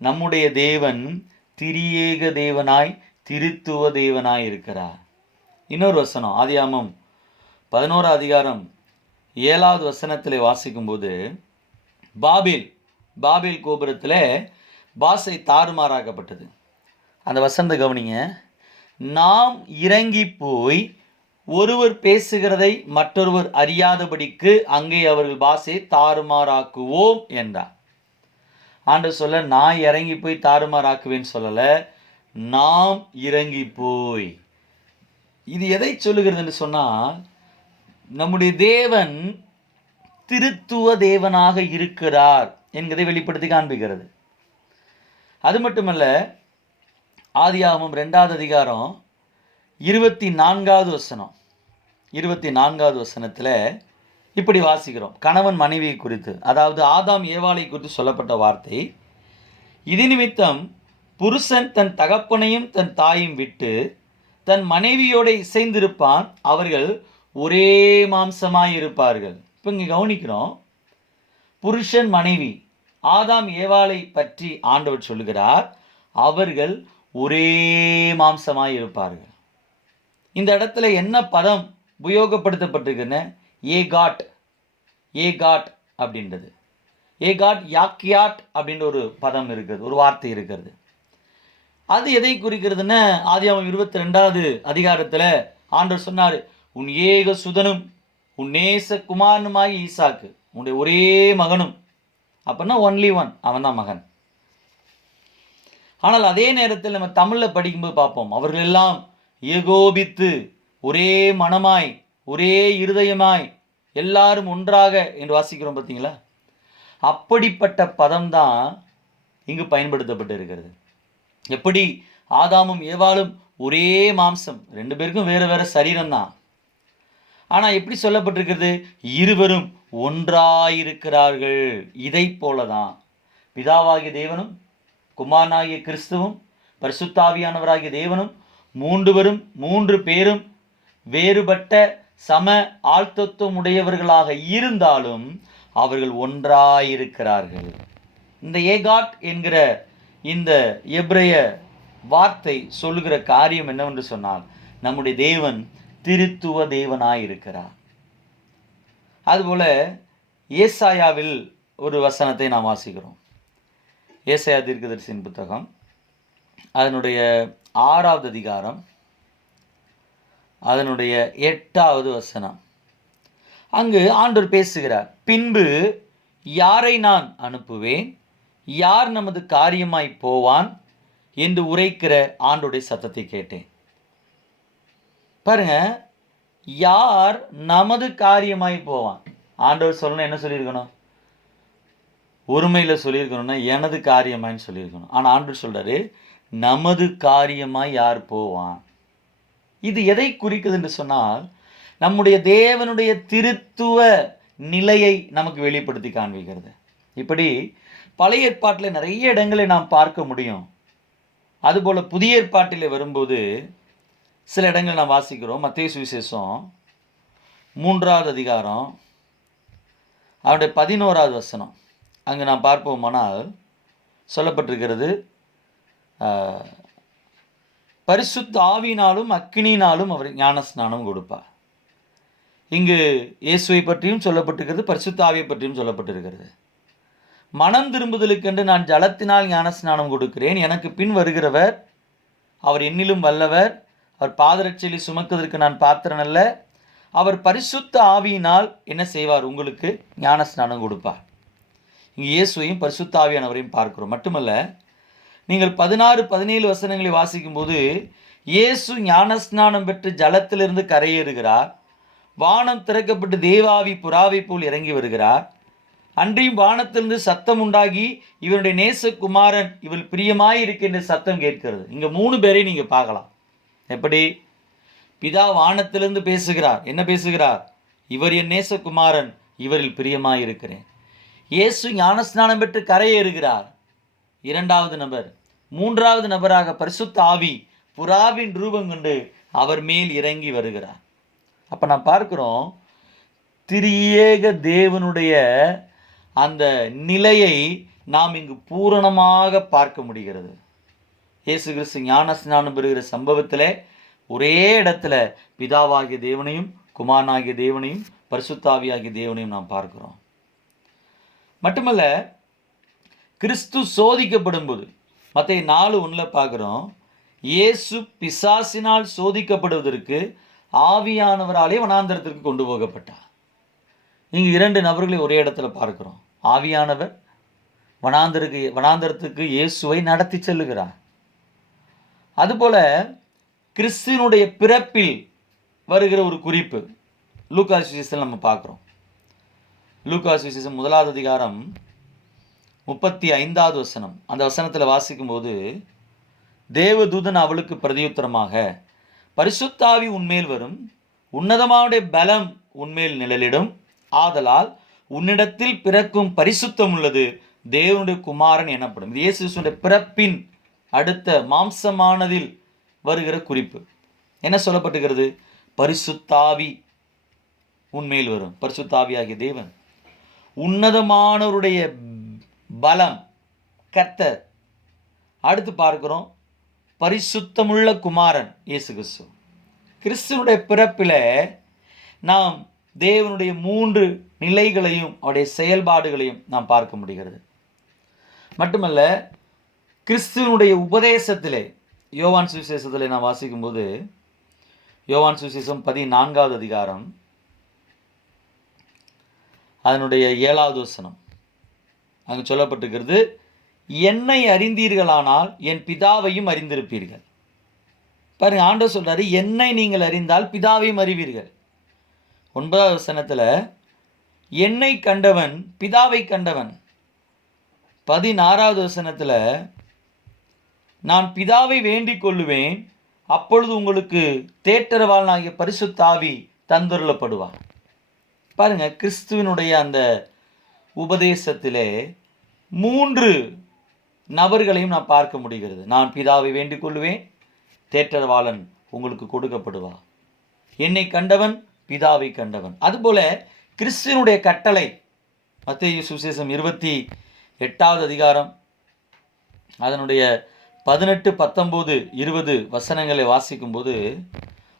நம்முடைய தேவன் திரியேக தேவனாய் திருத்துவ தேவனாய் இருக்கிறார். இன்னொரு வசனம், ஆதியாகமம் 11 வசனத்திலே வாசிக்கும்போது, பாபேல் கோபுரத்தில் பாஷை தாறுமாறாக்கப்பட்டது. அந்த வசனத்தை கவனிங்க. நாம் இறங்கி போய் ஒருவர் பேசுகிறதை மற்றொருவர் அறியாதபடிக்கு அங்கே அவர்கள் பாஷையை தாறுமாறாக்குவோம் என்றார். ஆண்டவர் சொல்ல, நான் இறங்கி போய் தாறுமாறாக்குவேன்னு சொல்லலை, நாம் இறங்கி போய். இது எதை சொல்லுகிறதுன்னு சொன்னால், நம்முடைய தேவன் திருத்துவ தேவனாக இருக்கிறார் என்கிறதை வெளிப்படுத்தி காண்பிக்கிறது. அது மட்டுமல்ல, ஆதியாகமம் 2 வசனம் 24 வசனத்தில் இப்படி வாசிக்கிறோம். கணவன் மனைவியை குறித்து, அதாவது ஆதாம் ஏவாளை குறித்து சொல்லப்பட்ட வார்த்தை, இது நிமித்தம் புருஷன் தன் தகப்பனையும் தன் தாயும் விட்டு தன் மனைவியோடு இசைந்திருப்பான், அவர்கள் ஒரே மாம்சமாய் இருப்பார்கள். இப்போ இங்கே கவனிக்கிறோம், புருஷன் மனைவி ஆதாம் ஏவாளை பற்றி ஆண்டவர் சொல்லுகிறார், அவர்கள் ஒரே மாம்சமாய் இருப்பார்கள். இந்த இடத்துல என்ன பதம் உபயோகப்படுத்தப்பட்டிருக்குன்னு, ஏகாட் அப்படின்றது. ஏகாட் யாக்கியாட் அப்படின்ற ஒரு பதம் இருக்கிறது, ஒரு வார்த்தை இருக்கிறது. அது எதை குறிக்கிறதுன்னு ஆதியாகமம் 22 ஆண்டவர் சொன்னார், உன் ஏக சுதனும் உன் நேச குமாரனுமாகி ஈசாக்கு, உன்னுடைய ஒரே மகனும். அப்படின்னா ஒன்லி ஒன், அவன் தான் மகன். ஆனால் அதே நேரத்தில் நம்ம தமிழில் படிக்கும்போது பார்ப்போம், அவர்கள் எல்லாம் ஏகோபித்து ஒரே மனமாய் ஒரே இருதயமாய் எல்லாரும் ஒன்றாக என்று வாசிக்கிறோம். பார்த்தீங்களா? அப்படிப்பட்ட பதம் தான் இங்கு பயன்படுத்தப்பட்டு இருக்கிறது. எப்படி ஆதாமும் ஏவாளும் ஒரே மாம்சம், 2 பேருக்கும் வேறு வேறு சரீரம் தான். ஆனால் எப்படி சொல்லப்பட்டிருக்கிறது? இருவரும் ஒன்றாயிருக்கிறார்கள். இதை போல தான் பிதாவாகிய தேவனும் குமாரனாகிய கிறிஸ்துவும் பரிசுத்தாவியானவராகிய தேவனும் 3 பேரும் வேறுபட்ட சம ஆழ்த்தத்துவம் உடையவர்களாக இருந்தாலும் அவர்கள் ஒன்றாயிருக்கிறார்கள். இந்த ஏகாட் என்கிற இந்த எபிரேய வார்த்தை சொல்லுகிற காரியம் என்னவென்று சொன்னால், நம்முடைய தேவன் திருத்துவ தேவனாயிருக்கிறார். அதுபோல ஏசாயாவில் ஒரு வசனத்தை நாம் வாசிக்கிறோம். ஏசாயா தீர்க்கதரிசியின் புத்தகம், அதனுடைய 6வது அதிகாரம், அதனுடைய 8வது வசனம். அங்கு ஆண்டவர் பேசுகிறார், பின்பு யாரை நான் அனுப்புவேன், யார் நமது காரியமாய் போவான், என்று உரைக்கிற ஆண்டோடைய சத்தத்தை கேட்டேன். பாருங்க, யார் நமது காரியமாய் போவான்? ஆண்டவர் சொல்லணும், என்ன சொல்லியிருக்கணும்? ஒருமையில் சொல்லியிருக்கணும்னா எனது காரியமாயின்னு சொல்லியிருக்கணும். ஆனால் ஆண்டவர் சொல்றாரு, நமது காரியமாய் யார் போவான்? இது எதை குறிக்குது என்று சொன்னால், நம்முடைய தேவனுடைய திருத்துவ நிலையை நமக்கு வெளிப்படுத்தி காண்பிக்கிறது. இப்படி பழைய ஏற்பாட்டில் நிறைய இடங்களை நாம் பார்க்க முடியும். அதுபோல் புதிய ஏற்பாட்டில் வரும்போது சில இடங்கள் நாம் வாசிக்கிறோம். மத்தேயு சுவிசேஷம் 3வது அதிகாரம் அவருடைய 11வது வசனம். அங்கு நாம் பார்ப்போமானால் சொல்லப்பட்டிருக்கிறது, பரிசுத்த ஆவியினாலும் அக்கினியினாலும் அவர் ஞானஸ்நானம் கொடுப்பார். இங்கு இயேசுவை பற்றியும் சொல்லப்பட்டிருக்கிறது, பரிசுத்த ஆவியை பற்றியும் சொல்லப்பட்டிருக்கிறது. மனம் திரும்புதலுக்கென்று நான் ஜலத்தினால் ஞானஸ்நானம் கொடுக்கிறேன், எனக்கு பின் வருகிறவர் அவர் என்னிலும் வல்லவர், அவர் பாதரட்சையை சுமக்குவதற்கு நான் பாத்திரன் அல்ல, அவர் பரிசுத்த ஆவியினால் என்ன செய்வார்? உங்களுக்கு ஞானஸ்நானம் கொடுப்பார். இங்கே இயேசுவையும் பரிசுத்த ஆவியானவரையும் பார்க்கிறோம். மட்டுமல்ல, நீங்கள் 16, 17 வசனங்களை வாசிக்கும்போது இயேசு ஞானஸ்நானம் பெற்று ஜலத்திலிருந்து கரையேறுகிறார். வானம் திறக்கப்பட்டு தேவாவி புறாவை போல் இறங்கி வருகிறார். அன்றியும் வானத்திலிருந்து சத்தம் உண்டாகி, இவருடைய நேசகுமாரன் இவள் பிரியமாய் இருக்கின்ற சத்தம் கேட்கிறது. இங்கே 3 பேரை நீங்கள் பார்க்கலாம். எப்படி? பிதா வானத்திலிருந்து பேசுகிறார். என்ன பேசுகிறார்? இவர் என் நேசகுமாரன், இவரில் பிரியமாய் இருக்கிறேன். இயேசு ஞானஸ்நானம் பெற்று கரையேறுகிறார். 2வது நபர். 3வது நபராக பரிசுத்த ஆவி புறாவின் ரூபம் கொண்டு அவர் மேல் இறங்கி வருகிறார். அப்போ நான் பார்க்கிறோம், திரியேக தேவனுடைய அந்த நிலையை நாம் இங்கு பூரணமாக பார்க்க முடிகிறது. இயேசு கிறிஸ்து ஞானஸ்நானம் பெறுகிற சம்பவத்தில் ஒரே இடத்துல பிதாவாகிய தேவனையும் குமாரனாகிய தேவனையும் பரிசுத்தாவியாகிய தேவனையும் நாம் பார்க்கிறோம். மட்டுமல்ல, கிறிஸ்து சோதிக்கப்படும் போது மத்தேயு 4:1 பார்க்கிறோம், இயேசு பிசாசினால் சோதிக்கப்படுவதற்கு ஆவியானவராலே வனாந்தரத்திற்கு கொண்டு போகப்பட்டார். இங்கு 2 நபர்களை ஒரே இடத்துல பார்க்கிறோம். ஆவியானவர் வனாந்தரத்துக்கு இயேசுவை நடத்தி செல்லுகிறார். அதுபோல கிறிஸ்துவினுடைய பிறப்பில் வருகிற ஒரு குறிப்பு லூக்கா சுவிசேஷத்தில் நம்ம பார்க்குறோம். லூக்கா சுவிசேஷம் 1வது அதிகாரம் 35வது வசனம். அந்த வசனத்தில் வாசிக்கும்போது, தேவதூதன் அவளுக்கு பிரதியுத்தரமாக, பரிசுத்தாவி உன்மேல் வரும், உன்னதமாவுடைய பலம் உன்மேல் நிழலிடும், ஆதலால் உன்னிடத்தில் பிறக்கும் பரிசுத்தம் உள்ளது தேவனுடைய குமாரன் எனப்படும். இது இயேசு கிறிஸ்துவினுடைய பிறப்பின் அடுத்த மாம்சமானதில் வருகிற குறிப்பு. என்ன சொல்லப்பட்டுகிறது? பரிசுத்தாவி உன்மேல் வரும். பரிசுத்தாவியாகிய தேவன், உன்னதமானவருடைய பலம் கர்த்தர். அடுத்து பார்க்கிறோம், பரிசுத்தமுள்ள குமாரன் இயேசு கிறிஸ்து. கிறிஸ்துவனுடைய பிறப்பில் நாம் தேவனுடைய 3 நிலைகளையும் அவருடைய செயல்பாடுகளையும் நாம் பார்க்க முடிகிறது. மட்டுமல்ல, கிறிஸ்துவனுடைய உபதேசத்திலே யோவான் சுவிசேஷத்தில் நாம் வாசிக்கும்போது, யோவான் சுவிசேஷம் 14வது அதிகாரம் அதனுடைய 7வது வசனம் அங்கு சொல்லப்பட்டிருக்கிறது, என்னை அறிந்தீர்களானால் என் பிதாவையும் அறிந்திருப்பீர்கள். பாருங்க, ஆண்டவர் சொல்றாரு, என்னை நீங்கள் அறிந்தால் பிதாவையும் அறிவீர்கள். 9வது வசனத்தில் என்னை கண்டவன் பிதாவை கண்டவன். 16வது வசனத்தில் நான் பிதாவை வேண்டிக் கொள்ளுவேன், அப்பொழுது உங்களுக்கு தேற்றரவாளனாகிய பரிசுத்த ஆவி தந்துள்ளப்படுவார். பாருங்க, கிறிஸ்துவனுடைய அந்த உபதேசத்திலே 3 நபர்களையும் நான் பார்க்க முடிகிறது. நான் பிதாவை வேண்டிக் கொள்ளுவேன், தேற்றரவாளன் உங்களுக்கு கொடுக்கப்படுவார், என்னை கண்டவன் பிதாவை கண்டவன். அதுபோல கிறிஸ்துவனுடைய கட்டளை மத்தேயு சுவிசேஷம் 28வது அதிகாரம் அதனுடைய 18, 19, 20 வசனங்களை வாசிக்கும்போது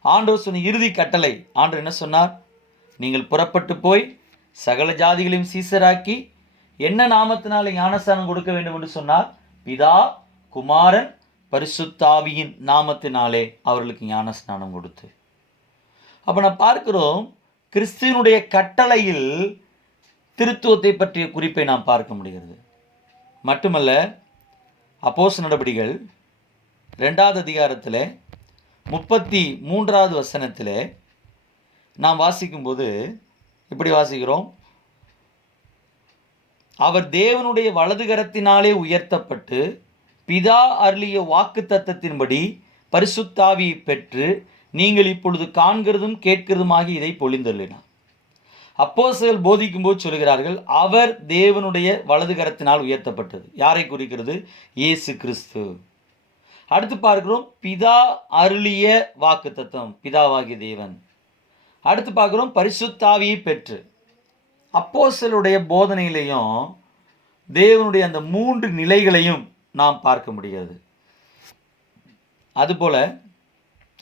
ஆண்டவர் சொன்ன இறுதி கட்டளை. ஆண்டவர் என்ன சொன்னார்? நீங்கள் புறப்பட்டு போய் சகல ஜாதிகளையும் சீசராக்கி என்ன நாமத்தினாலே ஞானஸ்நானம் கொடுக்க வேண்டும் என்று சொன்னார்? பிதா, குமாரன், பரிசுத்தாவியின் நாமத்தினாலே அவர்களுக்கு ஞானஸ்நானம் கொடுத்து. அப்போ நான் பார்க்கிறோம், கிறிஸ்துவனுடைய கட்டளையில் திருத்துவத்தை பற்றிய குறிப்பை நாம் பார்க்க முடிகிறது. மட்டுமல்ல, அப்போஸ்தலர் நடபடிகள் 2வது அதிகாரத்தில் 33வது வசனத்தில் நாம் வாசிக்கும்போது இப்படி வாசிக்கிறோம், அவர் தேவனுடைய வலதுகரத்தினாலே உயர்த்தப்பட்டு பிதா அருளிய வாக்குத்தத்தத்தின்படி பரிசுத்தாவியை பெற்று நீங்கள் இப்பொழுது காண்கிறதும் கேட்கிறதுமாகி இதை பொழிந்தள்ளினார். அப்போஸ்தலர்கள் போதிக்கும் போது சொல்கிறார்கள், அவர் தேவனுடைய வலதுகரத்தினால் உயர்த்தப்பட்டது. யாரை குறிக்கிறது? இயேசு கிறிஸ்து. அடுத்து பார்க்கிறோம், பிதா அருளிய வாக்குத்தத்தம், பிதாவாகிய தேவன். அடுத்து பார்க்கிறோம், பரிசுத்தாவியை பெற்று. அப்போஸ்தலருடைய போதனையிலையும் தேவனுடைய அந்த 3 நிலைகளையும் நாம் பார்க்க முடிகிறது. அதுபோல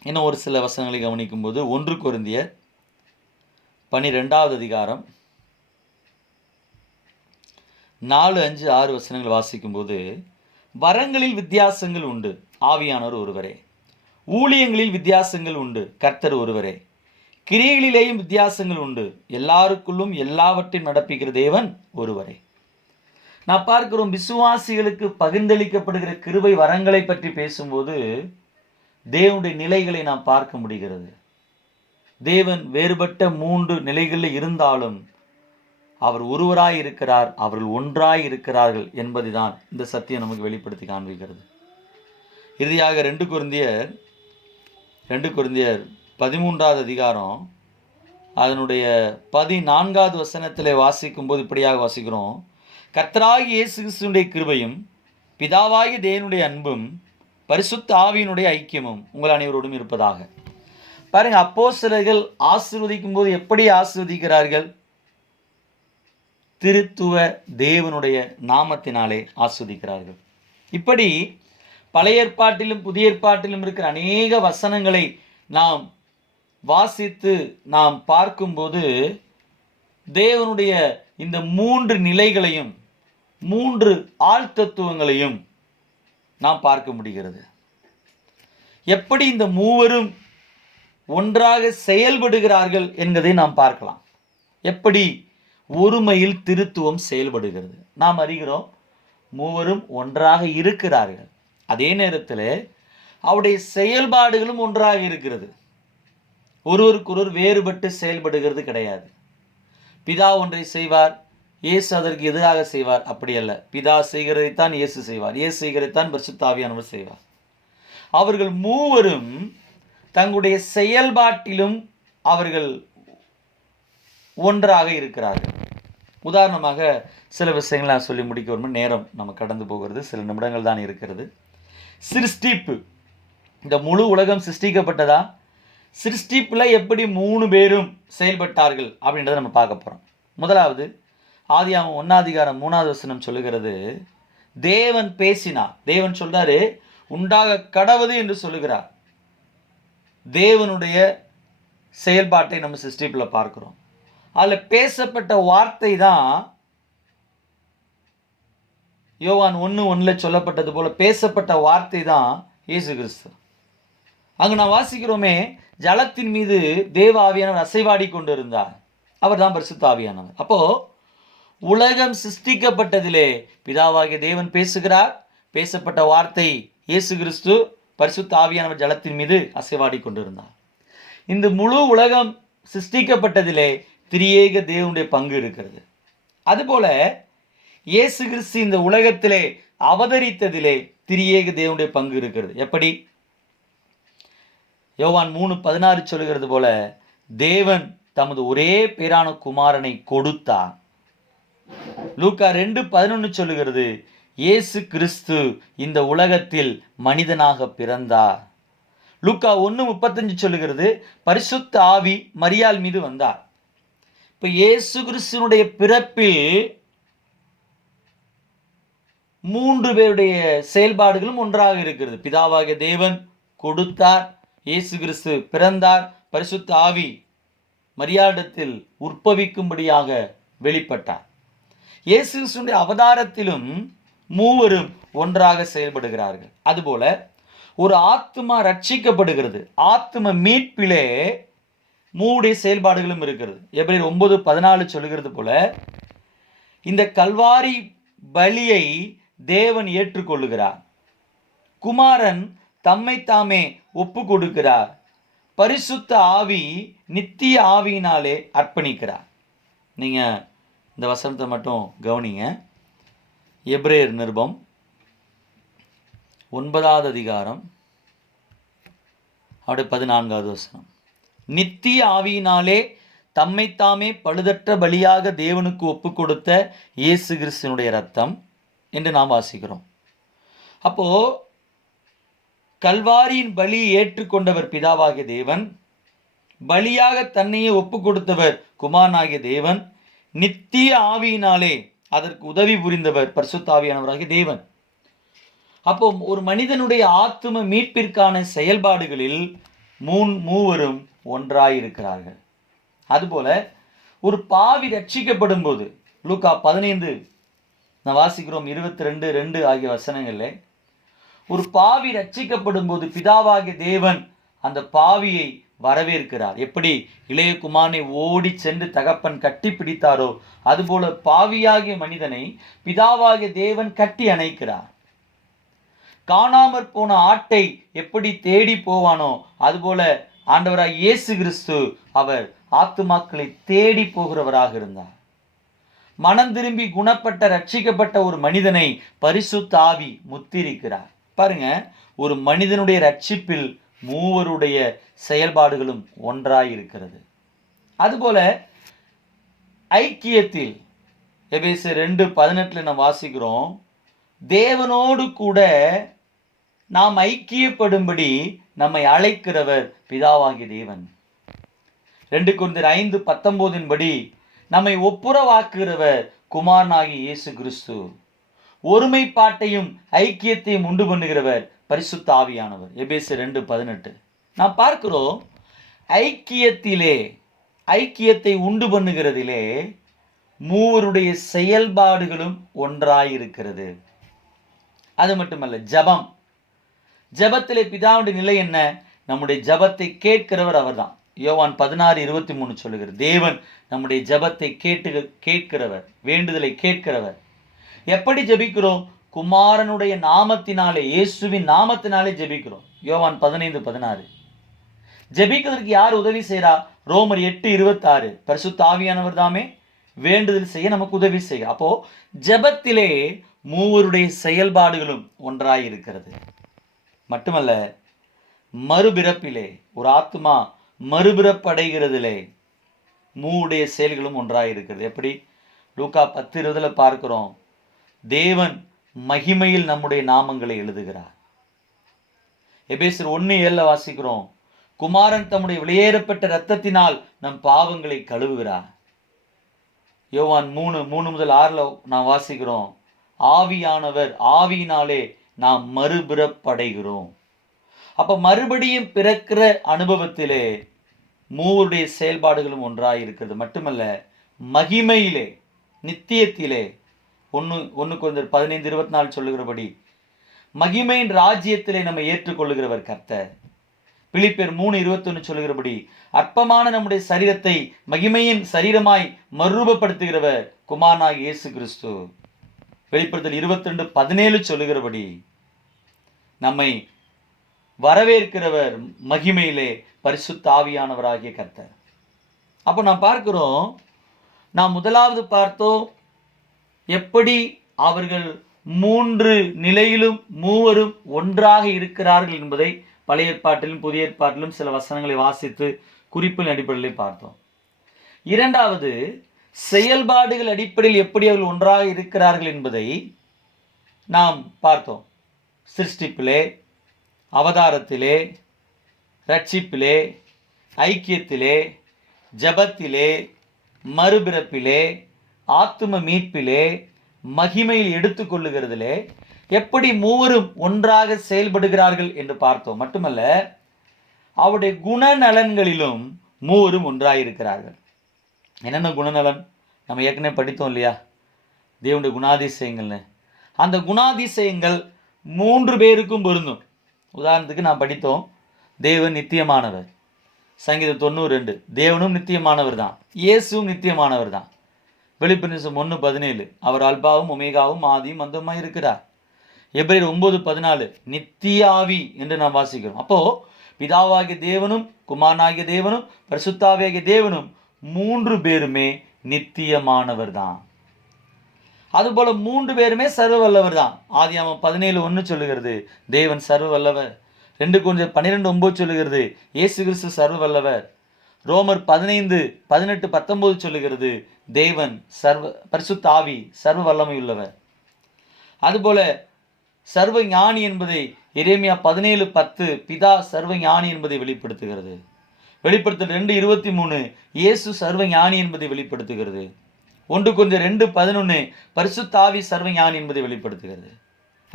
இன்னும் ஒரு சில வசனங்களை கவனிக்கும்போது 1 கொரிந்தியர் 12வது அதிகாரம் 4, 5, 6 வசனங்கள் வாசிக்கும்போது, வரங்களில் வித்தியாசங்கள் உண்டு, ஆவியானவர் ஒருவரே. ஊழியங்களில் வித்தியாசங்கள் உண்டு, கர்த்தர் ஒருவரே. கிரியைகளிலேயும் வித்தியாசங்கள் உண்டு, எல்லாருக்குள்ளும் எல்லாவற்றையும் நடப்பிக்கிற தேவன் ஒருவரே. நான் பார்க்கிறோம், விசுவாசிகளுக்கு பகிர்ந்தளிக்கப்படுகிற கிருபை வரங்களை பற்றி பேசும்போது தேவனுடைய நிலைகளை நாம் பார்க்க முடிகிறது. தேவன் வேறுபட்ட 3 நிலைகளில் இருந்தாலும் அவர் ஒருவராய் இருக்கிறார், அவர்கள் ஒன்றாய் இருக்கிறார்கள் என்பதுதான் இந்த சத்தியம் நமக்கு வெளிப்படுத்தி காண்பிக்கிறது. இறுதியாக 2 கொரிந்தியர் 13வது அதிகாரம் அதனுடைய 14வது வசனத்தில் வாசிக்கும்போது இப்படியாக வாசிக்கிறோம், கர்த்தராகிய இயேசு கிறிஸ்துவினுடைய கிருபையும் பிதாவாகிய தேவனுடைய அன்பும் பரிசுத்த ஆவியினுடைய ஐக்கியமும் உங்கள் அனைவரோடும் இருப்பதாக. பாருங்க, அப்போஸ்தலர்கள் ஆசீர்வதிக்கும் போது எப்படி ஆசீர்வதிக்கிறார்கள்? திருத்துவ தேவனுடைய நாமத்தினாலே ஆசீர்வதிக்கிறார்கள். இப்படி பழைய ஏற்பாட்டிலும் புதிய ஏற்பாட்டிலும் இருக்கிற அநேக வசனங்களை நாம் வாசித்து நாம் பார்க்கும்போது தேவனுடைய இந்த 3 நிலைகளையும் 3 ஆழ்தத்துவங்களையும் நாம் பார்க்க முடிகிறது. எப்படி இந்த மூவரும் ஒன்றாக செயல்படுகிறார்கள் என்பதை நாம் பார்க்கலாம். எப்படி ஒருமையில் திருத்துவம் செயல்படுகிறது நாம் அறிகிறோம். மூவரும் ஒன்றாக இருக்கிறார்கள், அதே நேரத்தில் அவருடைய செயல்பாடுகளும் ஒன்றாக இருக்கிறது. ஒருவருக்கொருவர் வேறுபட்டு செயல்படுகிறது கிடையாது. பிதா ஒன்றை செய்வார், இயேசு அதற்கு எதிராக செய்வார், அப்படி அல்ல. பிதா செய்கிறதைத்தான் இயேசு செய்வார், இயேசு செய்கிறதைத்தான் பரிசுத்த ஆவியானவர் செய்வார். அவர்கள் மூவரும் தங்களுடைய செயல்பாட்டிலும் அவர்கள் ஒன்றாக இருக்கிறார்கள். உதாரணமாக சில விஷயங்கள் நான் சொல்லி முடிக்க வரும், நேரம் நம்ம கடந்து போகிறது, சில நிமிடங்கள் தான் இருக்கிறது. சிருஷ்டிப்பு, இந்த முழு உலகம் சிருஷ்டிக்கப்பட்டதா? சிருஷ்டிப்பில் எப்படி 3 பேரும் செயல்பட்டார்கள் அப்படின்றத நம்ம பார்க்க போகிறோம். முதலாவது ஆதியாகமம் 1 அதிகாரம் 3வது வசனம் சொல்லுகிறது, தேவன் பேசினார். தேவன் சொல்றாரு, உண்டாக கடவது என்று சொல்லுகிறார். தேவனுடைய செயல்பாட்டை நம்ம சிருஷ்டிப்பில் பார்க்கிறோம். அதில் பேசப்பட்ட வார்த்தை தான் யோவான் 1:1 சொல்லப்பட்டது போல பேசப்பட்ட வார்த்தை தான் இயேசு கிறிஸ்து. அங்கு நான் வாசிக்கிறோமே, ஜலத்தின் மீது தேவ ஆவியானவர் அசைவாடி கொண்டு இருந்தார், அவர் தான் பரிசுத்த ஆவியானவர். அப்போ உலகம் சிருஷ்டிக்கப்பட்டதிலே பிதாவாகிய தேவன் பேசுகிறார், பேசப்பட்ட வார்த்தை இயேசு கிறிஸ்து, பரிசுத்த ஆவியானவர் ஜலத்தின் மீது அசைவாடி கொண்டிருந்தார். இந்த முழு உலகம் சிருஷ்டிக்கப்பட்டதிலே திரியேக தேவனுடைய பங்கு இருக்கிறது. அதுபோல இயேசு கிறிஸ்து இந்த உலகத்திலே அவதரித்ததிலே திரியேக தேவனுடைய பங்கு இருக்கிறது. எப்படி? யோவான் 3:16 சொல்லுகிறது போல, தேவன் தமது ஒரே பேரான குமாரனை கொடுத்தார். லூக்கா 2:11 சொல்லுகிறது, இயேசு கிறிஸ்து இந்த உலகத்தில் மனிதனாக பிறந்தார். லூக்கா 1:35 சொல்லுகிறது, பரிசுத்த ஆவி மரியாள் மீது வந்தார். இப்போ இயேசு கிறிஸ்துனுடைய பிறப்பில் 3 பேருடைய செயல்பாடுகளும் ஒன்றாக இருக்கிறது. பிதாவாகிய தேவன் கொடுத்தார், இயேசு கிறிஸ்து பிறந்தார், பரிசுத்த ஆவி மரியாளிடத்தில் உற்பவிக்கும்படியாக வெளிப்பட்டார். இயேசு கிறிஸ்துவினுடைய அவதாரத்திலும் மூவரும் ஒன்றாக செயல்படுகிறார்கள். அதுபோல ஒரு ஆத்மா ரட்சிக்கப்படுகிறது, ஆத்ம மீட்பிலே 3 செயல்பாடுகளும் இருக்கிறது. எபிரேயர் 9:14 சொல்லுகிறது போல, இந்த கல்வாரி பலியை தேவன் ஏற்றுக்கொள்ளுகிறார். குமாரன் தம்மை தாமே ஒப்பு கொடுக்கிறார். பரிசுத்த ஆவி நித்திய ஆவியினாலே அர்ப்பணிக்கிறார். நீங்கள் இந்த வசனத்தை மட்டும் கவனிங்க. எபிரேயர் நிருபம் 9வது அதிகாரம் 14வது வசனம். நித்திய ஆவியினாலே தம்மைத்தாமே பழுதற்ற பலியாக தேவனுக்கு ஒப்பு கொடுத்த இயேசு கிறிஸ்துவினுடைய இரத்தம் என்று நாம் வாசிக்கிறோம். அப்போ கல்வாரியின் பலி ஏற்றுக்கொண்டவர் பிதாவாகிய தேவன், பலியாக தன்னையே ஒப்பு கொடுத்தவர் குமாரனாகிய தேவன், நித்திய ஆவியினாலே அதற்கு உதவி புரிந்தவர் பரிசுத்த ஆவியானவராகிய தேவன். அப்போ ஒரு மனிதனுடைய ஆத்தும மீட்பிற்கான செயல்பாடுகளில் மூவரும் ஒன்றாயிருக்கிறார்கள். அதுபோல ஒரு பாவி ரட்சிக்கப்படும் போது லூக்கா 15 நான் வாசிக்கிறோம் 22:2 ஆகிய வசனங்களில், ஒரு பாவி ரட்சிக்கப்படும் போது பிதாவாகிய தேவன் அந்த பாவியை வரவேற்கிறார். எப்படி இளைய குமாரனை ஓடி சென்று தகப்பன் கட்டி பிடித்தாரோ அதுபோல பாவியாகிய மனிதனை பிதாவாகிய தேவன் கட்டி அணைக்கிறார். காணாமற் போன ஆட்டை எப்படி தேடி போவானோ அதுபோல ஆண்டவராய் இயேசு கிறிஸ்து அவர் ஆத்துமாக்களை தேடி போகிறவராக இருந்தார். மனம் திரும்பி குணப்பட்ட ரட்சிக்கப்பட்ட ஒரு மனிதனை பரிசுத்த ஆவி முத்திரிக்கிறார். பாருங்க, ஒரு மனிதனுடைய ரட்சிப்பில் மூவருடைய செயல்பாடுகளும் ஒன்றாயிருக்கிறது. அதுபோல ஐக்கியத்தில் எபேசியர் 2:18 நாம் வாசிக்கிறோம், தேவனோடு கூட நாம் ஐக்கியப்படும்படி நம்மை அழைக்கிறவர் பிதாவாகிய தேவன். 2 கொரிந்தியர் 5:19 படி நம்மை ஒப்புரவாக்குகிறவர் குமாரனாகிய இயேசு கிறிஸ்து. ஒருமைப்பாட்டையும் ஐக்கியத்தையும் உண்டு பண்ணுகிறவர் பரிசுத்த ஆவியானவர். எபேசியர் 2:18 நாம் பார்க்கிறோம், ஐக்கியத்தை உண்டு பண்ணுகிறதிலே மூவருடைய செயல்பாடுகளும் ஒன்றாயிருக்கிறது. அது மட்டுமல்ல, ஜபத்திலே பிதாவுடைய நிலை என்ன? நம்முடைய ஜபத்தை கேட்கிறவர் அவர்தான். யோவான் 16:23 சொல்லுகிறது, தேவன் நம்முடைய ஜபத்தை கேட்கிறவர், வேண்டுதலை கேட்கிறவர். எப்படி ஜபிக்கிறோம்? குமாரனுடைய நாமத்தினாலே, இயேசுவின் நாமத்தினாலே ஜபிக்கிறோம். யோவான் 15:16. ஜபிக்கிறதுக்கு யார் உதவி செய்கிறா? ரோமர் 8:26 பரிசுத்த ஆவியானவர் தாமே வேண்டுதல் செய்ய நமக்கு உதவி செய்ய. அப்போ ஜபத்திலே மூவருடைய செயல்பாடுகளும் ஒன்றாயிருக்கிறது. மட்டுமல்ல, மறுபிறப்பிலே ஒரு ஆத்மா மறுபிறப்படைகிறதிலே மூவுடைய செயல்களும் ஒன்றாயிருக்கிறது. எப்படி? லூக்கா 10:20 பார்க்கிறோம், தேவன் மகிமையில் நம்முடைய நாமங்களை எழுதுகிறார். எபேசியர் 1:7 வாசிக்கிறோம், குமாரன் தம்முடைய வெளியேறப்பட்ட இரத்தத்தினால் நம் பாவங்களை கழுவுகிறார். யோவான் 3:3-6 நாம் வாசிக்கிறோம், ஆவியானவர் ஆவியினாலே நாம் மறுபிறப்படைகிறோம். அப்ப மறுபடியும் பிறக்கிற அனுபவத்திலே மூவருடைய செயல்பாடுகளும் ஒன்றாயிருக்கிறது. மட்டுமல்ல, மகிமையிலே, நித்தியத்திலே 1 கொரிந்தியர் 15:24 சொல்லுகிறபடி மகிமையின் ராஜ்யத்திலே நம்ம ஏற்றுக்கொள்ளுகிறவர் கர்த்தர். பிலிப்பியர் 3:21 சொல்லுகிறபடி அற்பமான நம்முடைய சரீரத்தை மகிமையின் சரீரமாய் மறுரூபப்படுத்துகிறவர் குமாரனாகிய இயேசு கிறிஸ்து. வெளிப்படுத்தல் 22:17 சொல்லுகிறபடி நம்மை வரவேற்கிறவர் மகிமையிலே பரிசுத்த ஆவியானவராகிய கர்த்தர். அப்போ நாம் பார்க்கிறோம், நாம் முதலாவது பார்த்தோம் எப்படி அவர்கள் 3 நிலையிலும் மூவரும் ஒன்றாக இருக்கிறார்கள் என்பதை பழைய ஏற்பாட்டிலும் புதிய ஏற்பாட்டிலும் சில வசனங்களை வாசித்து குறிப்பின் அடிப்படையில் பார்த்தோம். இரண்டாவது, செயல்பாடுகள் அடிப்படையில் எப்படி அவர்கள் ஒன்றாக இருக்கிறார்கள் என்பதை நாம் பார்த்தோம். சிருஷ்டிப்பிலே, அவதாரத்திலே, ரட்சிப்பிலே, ஐக்கியத்திலே, ஜபத்திலே, மறுபிறப்பிலே, ஆத்தும மீட்பிலே, மகிமையில் எடுத்துக்கொள்ளுகிறதிலே எப்படி மூவரும் ஒன்றாக செயல்படுகிறார்கள் என்று பார்த்தோம். மட்டுமல்ல, அவருடைய குணநலன்களிலும் மூவரும் ஒன்றாயிருக்கிறார்கள். என்னென்ன குணநலன்? நம்ம ஏற்கனவே படித்தோம் இல்லையா, தேவனுடைய குணாதிசயங்கள்னு. அந்த குணாதிசயங்கள் 3 பேருக்கும் பொருந்தும். உதாரணத்துக்கு நான் படித்தோம், தேவன் நித்தியமானவர். சங்கீதம் 92, தேவனும் நித்தியமானவர் தான், இயேசுவும் நித்தியமானவர் தான். வெளிப்படுத்தல் 1:17, அவர் அல்பாவும் ஒமேகாவும் ஆதியும் அந்தமாய் இருக்கிறார். எபிரேயர் 9:14 நித்திய ஆவி என்று நாம் வாசிக்கிறோம். அப்போ பிதாவாகிய தேவனும் குமாரனாகிய தேவனும் பரிசுத்தாவியாகிய தேவனும் 3 பேருமே நித்தியமானவர் தான். அதுபோல 3 பேருமே சர்வ வல்லவர் தான். ஆதியாகமம் 17:1 சொல்லுகிறது தேவன் சர்வ வல்லவர். 2 கொரிந்தியர் 12:9 சொல்லுகிறது இயேசு கிறிஸ்து சர்வ வல்லவர். ரோமர் 15:18-19 சொல்லுகிறது தேவன் பரிசுத்த ஆவி சர்வ வல்லமை உள்ளவர். அதுபோல சர்வ ஞானி என்பதை எரேமியா 17:10 பிதா சர்வ ஞானி என்பதை வெளிப்படுத்துகிறது. வெளிப்படுத்தல் 2:23 இயேசு சர்வ ஞானி என்பதை வெளிப்படுத்துகிறது. 1 கொரிந்தியர் 2:11 பரிசுத்த ஆவி சர்வ ஞானி என்பதை வெளிப்படுத்துகிறது.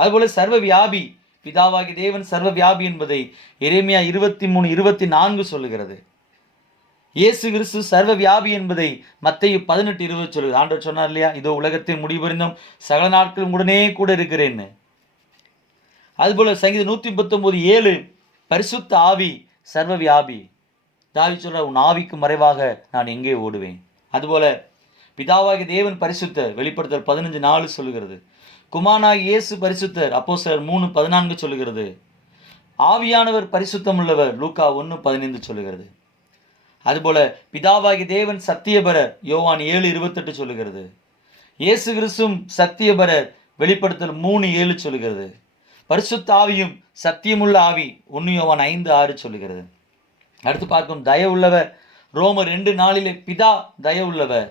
அதுபோல சர்வ வியாபி பிதாவாகிய தேவன் சர்வ வியாபி என்பதை எரேமியா 23:24 சொல்லுகிறது. இயேசு கிறிஸ்து சர்வ வியாபி என்பதை மத்தேயு 18:20 சொல்லுகிறது. ஆண்டவர் சொன்னார் இல்லையா, இதோ உலகத்தை முடிவறிந்தும் சகல நாட்களும் உடனே கூட இருக்கிறேன்னு. அதுபோல சங்கீதம் 119:7 பரிசுத்த ஆவி சர்வ வியாபி. தாவீது சொல்றார், உன் ஆவிக்கு மறைவாக நான் எங்கே ஓடுவேன். அதுபோல பிதாவாகிய தேவன் பரிசுத்தர், வெளிப்படுத்தல் 15:4 சொல்லுகிறது. குமாரனாகிய இயேசு பரிசுத்தர், அப்போஸ்தலர் 3:14 சொல்லுகிறது. ஆவியானவர் பரிசுத்தம் உள்ளவர், லூக்கா 1:15 சொல்லுகிறது. அதுபோல பிதாவாகிய தேவன் சத்தியபரர், யோவான் 7:28 சொல்லுகிறது. இயேசு கிறிஸ்துவும் சத்தியபரர், வெளிப்படுத்தல் 3:7 சொல்லுகிறது. பரிசுத்த ஆவியும் சத்தியமுள்ள ஆவி, 1 யோவான் 5:6 சொல்லுகிறது. அடுத்து பார்க்கும் தயவுள்ளவர், ரோமர் 2:4 பிதா தயவுள்ளவர்.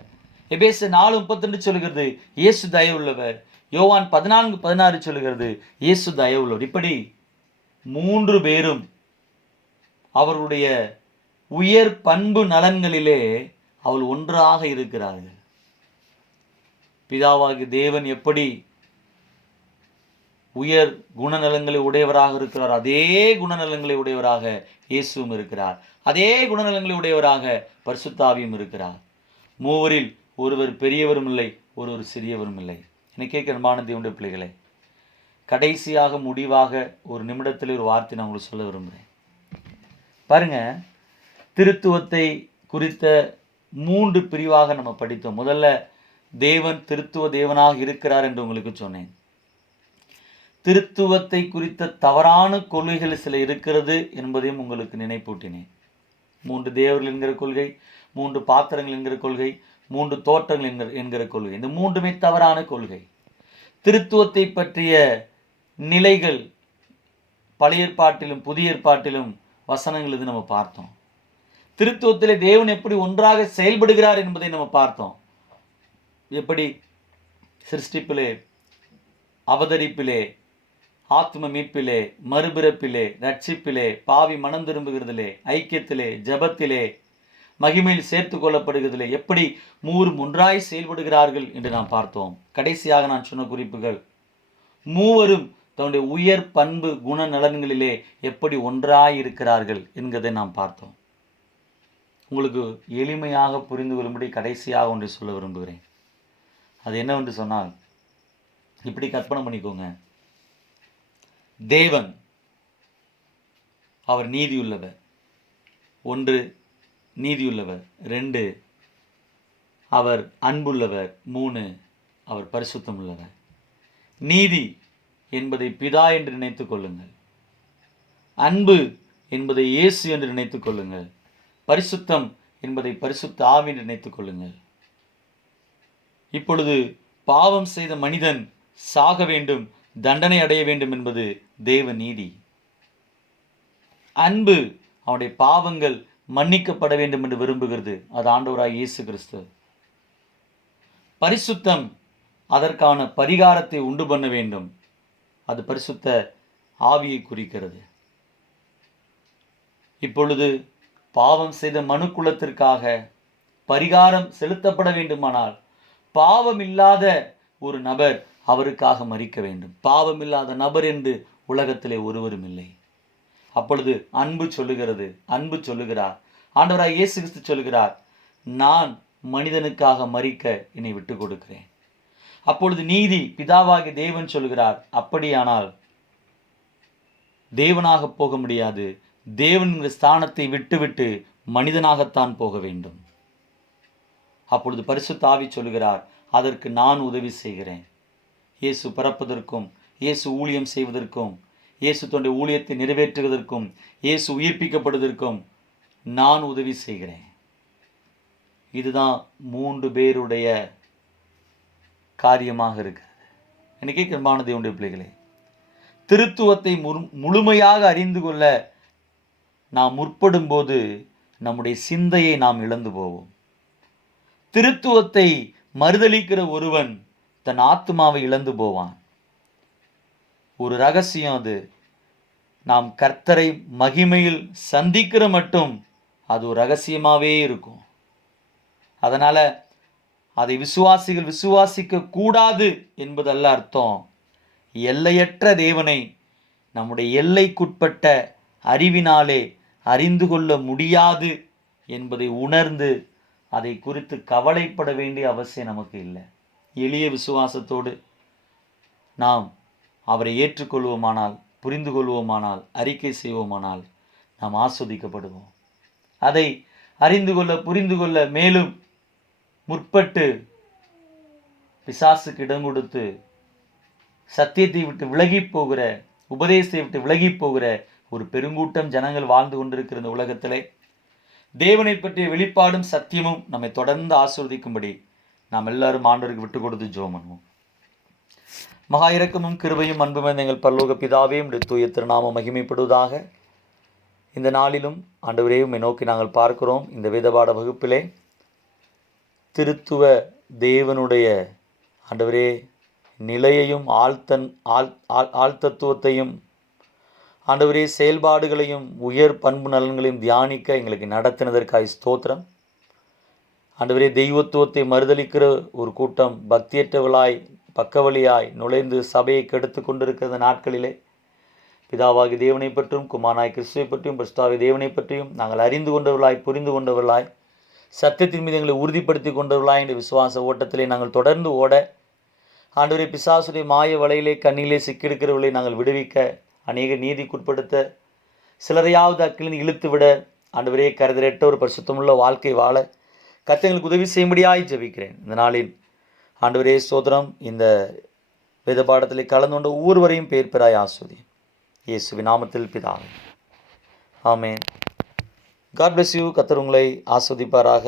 எபேசியர் 4:32 சொல்லுகிறது இயேசு தயவுள்ளவர். யோவான் 14:16 சொல்லுகிறது இயேசு தயவுள்ளவர். இப்படி 3 பேரும் அவருடைய உயர் பண்பு நலன்களிலே அவள் ஒன்றாக இருக்கிறார்கள். பிதாவாகிய தேவன் எப்படி உயர் குணநலங்களை உடையவராக இருக்கிறார், அதே குணநலங்களை உடையவராக இயேசுவும் இருக்கிறார். அதே குணநலங்களை உடையவராக பரிசுத்த ஆவியும் இருக்கிறார். மூவரில் ஒருவர் பெரியவரும் இல்லை, ஒருவர் சிறியவரும் இல்லை. எனக்கு கேட்க அன்பான தேவனுடைய பிள்ளைகளை, கடைசியாக முடிவாக ஒரு நிமிடத்தில் ஒரு வார்த்தை நான் உங்களுக்கு சொல்ல விரும்புகிறேன். பாருங்க, திருத்துவத்தை குறித்த 3 பிரிவாக நம்ம படித்தோம். முதல்ல தேவன் திருத்துவ தேவனாக இருக்கிறார் என்று உங்களுக்கு சொன்னேன். திருத்துவத்தை குறித்த தவறான கொள்கைகள் சில இருக்கிறது என்பதையும் உங்களுக்கு நினைப்பூட்டினேன். 3 தேவர்கள் என்கிற கொள்கை, 3 பாத்திரங்கள் என்கிற கொள்கை, 3 தோற்றங்கள் என்கிற கொள்கை, இந்த 3மே தவறான கொள்கை. திருத்துவத்தை பற்றிய நிலைகள் பழைய ஏற்பாட்டிலும் புதிய ஏற்பாட்டிலும் வசனங்கள் இது நம்ம பார்த்தோம். திருத்துவத்திலே தேவன் எப்படி ஒன்றாக செயல்படுகிறார் என்பதை நம்ம பார்த்தோம். எப்படி சிருஷ்டிப்பிலே, அவதரிப்பிலே, ஆத்ம மீட்பிலே, மறுபிறப்பிலே, ரட்சிப்பிலே, பாவி மனம் திரும்புகிறதிலே, ஐக்கியத்திலே, ஜபத்திலே, மகிமையில் சேர்த்து கொள்ளப்படுகிறதிலே எப்படி 3 ஒன்றாய் செயல்படுகிறார்கள் என்று நாம் பார்த்தோம். கடைசியாக நான் சொன்ன குறிப்புகள், மூவரும் தன்னுடைய உயர் பண்பு குணநலன்களிலே எப்படி ஒன்றாய் இருக்கிறார்கள் என்கிறதை நாம் பார்த்தோம். உங்களுக்கு எளிமையாக புரிந்து கொள்ளும்படி கடைசியாக ஒன்றை சொல்ல விரும்புகிறேன். அது என்னவென்று சொன்னால், இப்படி கற்பனை பண்ணிக்கோங்க. தேவன் அவர் நீதியுள்ளவர். 1 நீதியுள்ளவர், 2 அவர் அன்புள்ளவர், 3 அவர் பரிசுத்தம் உள்ளவர். நீதி என்பதை பிதா என்று நினைத்துக் கொள்ளுங்கள். அன்பு என்பதை இயேசு என்று நினைத்துக் கொள்ளுங்கள். பரிசுத்தம் என்பதை பரிசுத்த ஆவி என்று நினைத்துக் கொள்ளுங்கள். இப்பொழுது பாவம் செய்த மனிதன் சாக வேண்டும், தண்டனை அடைய வேண்டும் என்பது தேவ நீதி. அன்பு அவனுடைய பாவங்கள் மன்னிக்கப்பட வேண்டும் என்று விரும்புகிறது, அது ஆண்டவராய் இயேசு கிறிஸ்து. பரிசுத்தம் அதற்கான பரிகாரத்தை உண்டு பண்ண வேண்டும், அது பரிசுத்த ஆவியை குறிக்கிறது. இப்பொழுது பாவம் செய்த மனுக்குலத்திற்காக பரிகாரம் செலுத்தப்பட வேண்டுமானால் பாவம் இல்லாத ஒரு நபர் அவருக்காக மரிக்க வேண்டும். பாவம் இல்லாத நபர் என்று உலகத்திலே ஒருவரும் இல்லை. அப்பொழுது அன்பு சொல்லுகிறார், ஆண்டவராய் இயேசு கிறிஸ்து சொல்லுகிறார், நான் மனிதனுக்காக மரிக்க என்னை விட்டு கொடுக்கிறேன். அப்பொழுது நீதி பிதாவாகிய தேவன் சொல்லுகிறார், அப்படியானால் தேவனாக போக முடியாது, தேவன் ஸ்தானத்தை விட்டுவிட்டு மனிதனாகத்தான் போக வேண்டும். அப்பொழுது பரிசுத்த ஆவி சொல்லுகிறார், அதற்கு நான் உதவி செய்கிறேன். இயேசு பிறப்பதற்கும் இயேசு ஊழியம் செய்வதற்கும், இயேசு தன்னுடைய ஊழியத்தை நிறைவேற்றுவதற்கும், இயேசு உயிர்ப்பிக்கப்படுவதற்கும் நான் உதவி செய்கிறேன். இதுதான் 3 பேருடைய காரியமாக இருக்கிறது. எனக்கே அன்பான தேவனுடைய பிள்ளைகளே, திருத்துவத்தை முழுமையாக அறிந்து கொள்ள நாம் முற்படும் போது நம்முடைய சிந்தையை நாம் இழந்து போவோம். திருத்துவத்தை மறுதலிக்கிற ஒருவன் தன் ஆத்மாவை இழந்து போவான். ஒரு ரகசியம் அது. நாம் கர்த்தரை மகிமையில் சந்திக்கிற மட்டும் அது ஒரு ரகசியமாகவே இருக்கும். அதனால் அதை விசுவாசிகள் விசுவாசிக்க கூடாது என்பதல்ல அர்த்தம். எல்லையற்ற தேவனை நம்முடைய எல்லைக்குட்பட்ட அறிவினாலே அறிந்து கொள்ள முடியாது என்பதை உணர்ந்து அதை குறித்து கவலைப்பட வேண்டிய அவசியம் நமக்கு இல்லை. எளிய விசுவாசத்தோடு நாம் அவரை ஏற்றுக்கொள்வோமானால், புரிந்து கொள்வோமானால், அறிக்கை செய்வோமானால் நாம் ஆஸ்வதிக்கப்படுவோம். அதை அறிந்து கொள்ள, புரிந்து கொள்ள மேலும் முற்பட்டு பிசாசுக்கு இடம் கொடுத்து சத்தியத்தை விட்டு விலகி போகிற, உபதேசத்தை விட்டு விலகி போகிற ஒரு பெருங்கூட்டம் ஜனங்கள் வாழ்ந்து கொண்டிருக்கிற இந்த உலகத்திலே தேவனை பற்றிய வெளிப்பாடும் சத்தியமும் நம்மை தொடர்ந்து ஆசீர்வதிக்கும்படி நாம் எல்லாரும் ஆண்டவருக்கு விட்டு கொடுத்து ஜெபம் பண்ணுவோம். மகா இரக்கமும் கிருபையும் அன்பும் எங்கள் பரலோக பிதாவே, உம்முடைய தூய திருநாமம் மகிமைப்படுவதாக. இந்த நாளிலும் ஆண்டவரே உம்மை நோக்கி நாங்கள் பார்க்கிறோம். இந்த வேதபாட வகுப்பிலே திருத்துவ தேவனுடைய ஆண்டவரே நிலையையும் ஆழ்த்தத்துவத்தையும் ஆண்டவரே செயல்பாடுகளையும் உயர் பண்பு நலன்களையும் தியானிக்க எங்களுக்கு நடத்தினதற்காய் ஸ்தோத்திரம். ஆண்டவரே தெய்வத்துவத்தை மறுதலிக்கிற ஒரு கூட்டம் பக்தியற்றவளாய் பக்கவழியாய் நுழைந்து சபையை கெடுத்து கொண்டிருக்கிற நாட்களிலே பிதாவாகி தேவனை பற்றியும் குமாரனாய் கிறிஸ்துவை பற்றியும் பரிசுத்தாவி தேவனை பற்றியும் நாங்கள் அறிந்து கொண்டவர்களாய் புரிந்து கொண்டவர்களாய் சத்தியத்தின் மீது எங்களை உறுதிப்படுத்தி கொண்டவர்களாய் என்ற விசுவாச ஓட்டத்திலே நாங்கள் தொடர்ந்து ஓட ஆண்டவரே பிசாசுடைய மாய வலையிலே கண்ணிலே சிக்கியிருக்கிறவர்களை நாங்கள் விடுவிக்க, அநேக நீதிக்குட்படுத்த, சிலரையாவது அக்கிலிருந்து இழுத்து விட ஆண்டவரே கருதரற்ற ஒரு பரிசுத்தமுள்ள வாழ்க்கை வாழ கர்த்தர் உதவி செய்யும்படியாய் ஜெபிக்கிறேன். இந்த நாளில் ஆண்டவரே ஸ்தோத்திரம். இந்த வேத பாடத்தில் கலந்து கொண்ட ஒவ்வொருவரையும் பேர் பெறாய் ஆஸ்வதியும். இயேசுவின் நாமத்தில் பிதாவே, ஆமென். God bless you. கர்த்தர் உங்களை ஆஸ்வதிப்பாராக.